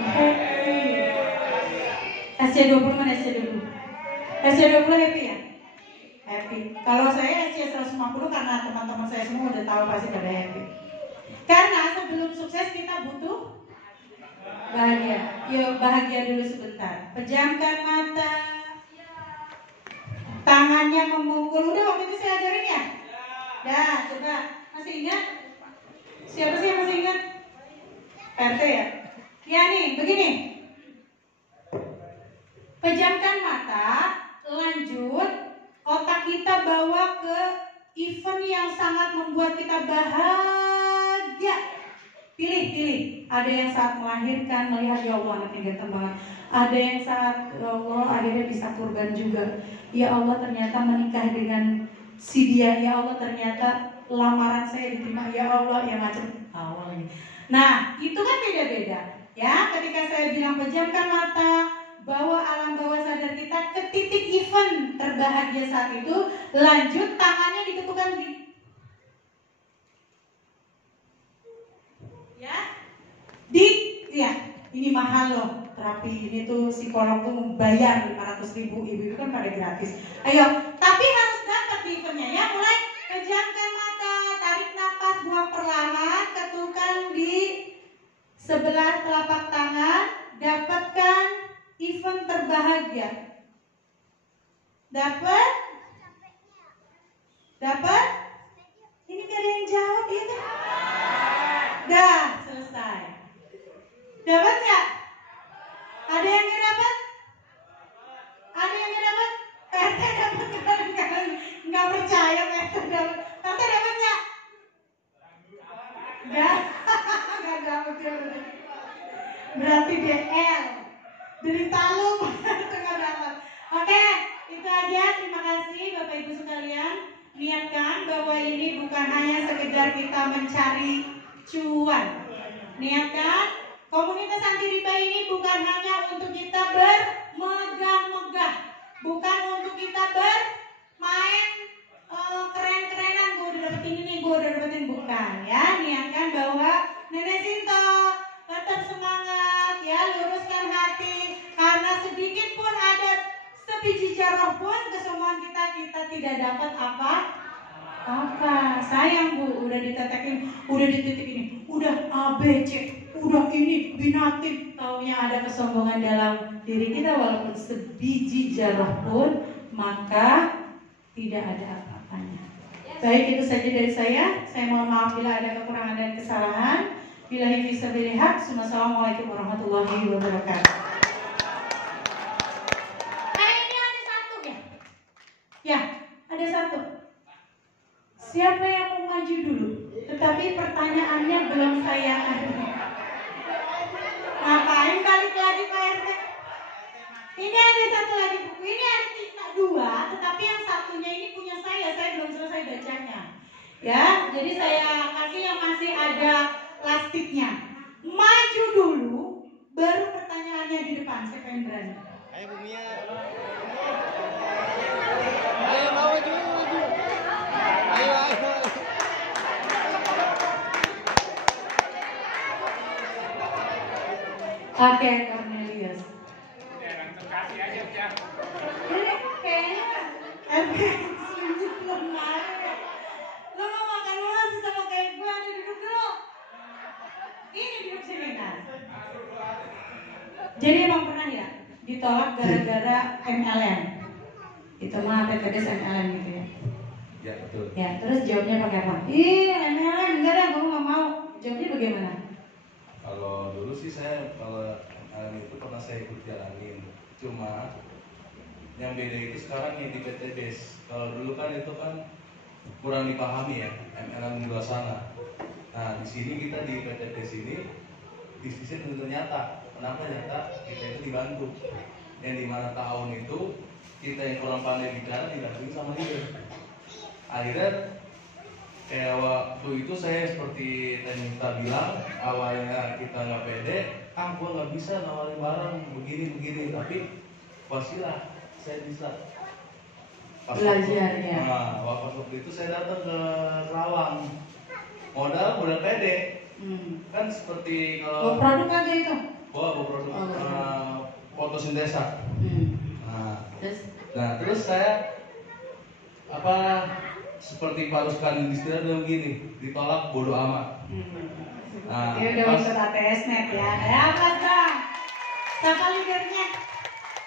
Happy. SC20 mana SC20? SC20 happy ya? Happy. Kalau saya SC150 karena teman-teman saya semua udah tahu pasti pada happy. Karena sebelum sukses kita butuh bahagia. Yuk bahagia dulu sebentar. Pejamkan mata. Tangannya memukul. Udah waktu itu saya ajarin ya? Dah, coba. Masih ingat? Siapa sih yang masih ingat? RT ya? Ya nih, begini. Pejamkan mata. Lanjut. Otak kita bawa ke event yang sangat membuat kita bahagia. Pilih. Ada yang saat melahirkan melihat ya Allah anaknya ganteng banget. Ada yang saat ya Allah akhirnya bisa kurban juga. Ya Allah ternyata menikah dengan si dia. Ya Allah ternyata lamaran saya diterima. Ya Allah ya macam awalnya. Nah itu kan beda-beda. Ya ketika saya bilang pejamkan mata, bawa alam bawah sadar kita ke titik event terbahagia saat itu. Lanjut tangannya ditepukan di ini mahal loh, terapi ini tuh psikolog tuh bayar 500.000, ibu-ibu kan pada gratis. Ayo, tapi harus dapat di eventnya ya. Mulai pejamkan mata, tarik nafas, buang perlahan, ketukan di sebelah telapak tangan, dapatkan event terbahagia. Dapat? Dapat? Ini gak ada yang jawab itu. Dah, selesai. Dapat nggak? Ada yang nggak dapat? Ada yang nggak dapat? PT dapat nggak percaya PT dapat. PT dapat nggak? Nggak dapat ya. Berarti DL derita lu nggak dapat. Oke, itu aja. Terima kasih Bapak Ibu sekalian. Niatkan bahwa ini bukan hanya sekedar kita mencari cuan. Niatkan komunitas anti riba ini bukan hanya untuk kita bermegah-megah, bukan untuk kita bermain keren-kerenan, gue udah dapetin ini, gue udah dapetin, bukan ya. Niatkan bahwa Nenek Sinto tetap semangat ya, luruskan hati, karena sedikit pun ada sebiji jarah pun kesembuhan kita tidak dapat apa. Sayang Bu, udah ditetekin, udah dititikin, udah ABC, udah ini binatim, taunya ada kesombongan dalam diri kita, walaupun sebiji jarah pun, maka tidak ada apa-apanya. Baik, itu saja dari saya. Saya mohon maaf bila ada kekurangan dan kesalahan. Billahi fisabilil haq. Wassalamualaikum warahmatullahi wabarakatuh. Ini ada satu ya? Ya, ada satu. Siapa yang mau maju dulu? Tetapi pertanyaannya belum saya ngapain balik lagi Pak RT? Ini ada satu lagi buku. Ini ada dua, tetapi yang satunya ini punya saya belum selesai bacanya. Ya, jadi saya kasih yang masih ada plastiknya. Maju dulu, baru pertanyaannya di depan. Siapa yang berani? Ayo Bu Mia. Ayo maju. Ayo. Oke, Cornelius. Langsung kasih aja ya. Ini kayaknya selinjut belum naik. Lo mau makan nasi sama kayak gue, ada duduk dulu. Ini duduk sini kan. Jadi emang pernah ya ditolak gara-gara MLM. Itu mah PTDS MLM gitu ya. Ya betul. Ya, terus jawabnya pakai apa? Ih, MLM enggak dah, gue nggak mau. Jawabnya bagaimana? Kalau dulu sih saya kalau itu pernah saya ikut jalanin. Cuma yang beda itu sekarang yang di PTBS. Kalau dulu kan itu kan kurang dipahami ya, MLM di luar sana. Nah di sini kita di PTBS ini bisnisnya tentu nyata. Kenapa nyata? Kita itu dibantu. Yang dimana tahun itu kita yang kurang pandai bicara dibantu sama dia. Akhirnya kayak waktu itu saya seperti Tenita bilang, awalnya kita nggak pede, gua nggak bisa nawarin barang begini, tapi pastilah saya bisa. Belajar ya. Nah, waktu itu saya datang ke Kerawang, modal pede. Kan seperti kalau Produk aja itu. bawa produk fotosintesa. Terus saya seperti Pak Ruskan istilah bilang gini, ditolak bodo amat. Dia udah ikut ATS net ya. Apa dong? Siapa leadernya?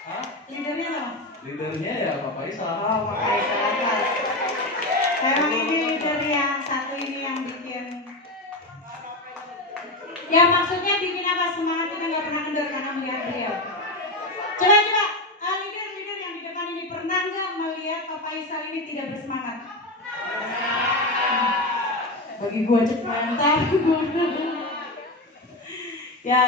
Hah? Leadernya apa? Leadernya ya Pak Faisal. Oh, Pak Faisal. Memang ini leader yang satu ini yang bikin. Ya maksudnya bikin apa, semangat kita nggak pernah kendor karena melihat beliau. Coba leader yang di depan ini pernah nggak melihat Pak Faisal ini tidak bersemangat? Bagi gua mantap. Ya,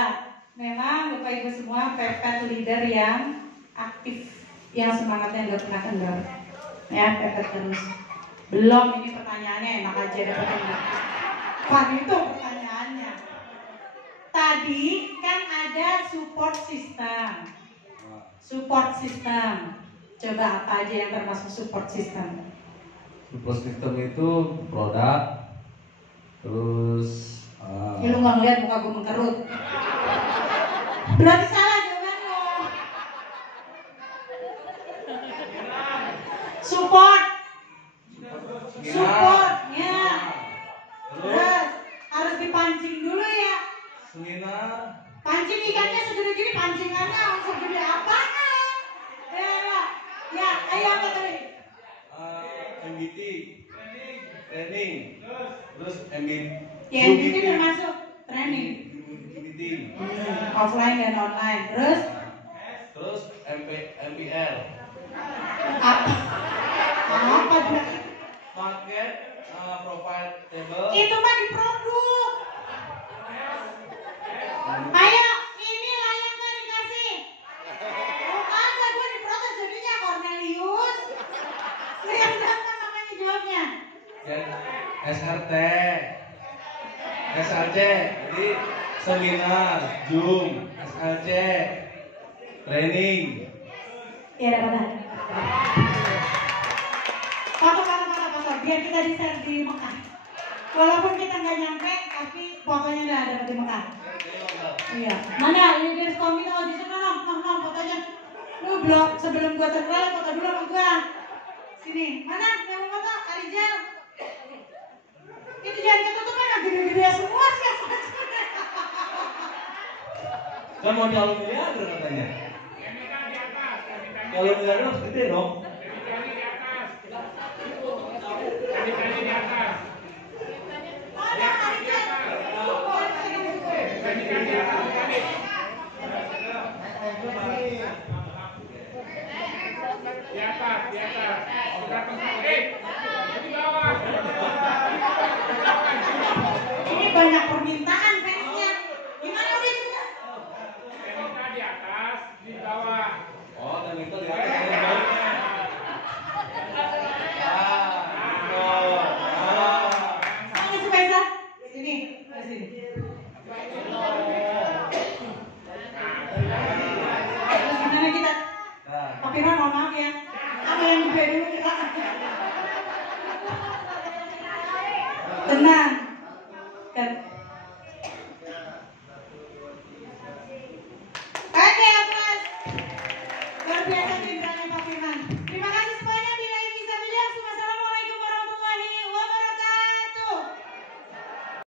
memang Bapak Ibu semua pepet leader yang aktif, yang semangatnya nggak pernah kendor. Ya, pepet terus. Belum ini pertanyaannya enak aja dapat. Pan itu pertanyaannya. Tadi kan ada support system. Support system. Coba apa aja yang termasuk support system? Support system itu produk, terus lu nggak ngeliat muka gue mengkerut. Berarti salah jawabanmu. Support. Support, ya. Terus harus dipancing dulu ya. Seminar. Pancing ikannya segede gini, pancingannya segede apa? Ya, ayo apa tadi? MBT. Training. Terus MBT. Ya, ini termasuk training. Meeting. Offline dan online. Terus MPL. apa? Apa dia? Market profile table. Itu mah di produk. Ayo, ini layak gak dikasih? Oh kagak, gue diprotes jadinya Cornelius. Yang datang makanya jawabnya. SRT. SRC. Jadi seminar, Zoom, SRC, training. Ya dapat. Foto. Biar kita di-share di Mekah. Walaupun kita nggak nyampe, tapi fotonya udah ada di Mekah. Iya. Mana leaders komite di sana, nong fotonya. Lu blog sebelum gua terkenal, foto dulu sama gua. Sini. Mana yang mau foto? Arijal. Itu jangan ketutupan, gede-gede semua sih. Kan mau calon miliarder katanya. Kalau miliarder harus gede dong. Di atas. Di bawah. Ini banyak permintaan fansnya. Gimana udah juga? Kita di atas, di bawah. Oh, dan itu di atas. Mana sih Faisal? Sini. Terus gimana kita? Pak Firman mohon maaf ya. Apa yang gue dulu kita? Tenang. Oke, Mas. Luar biasa nih.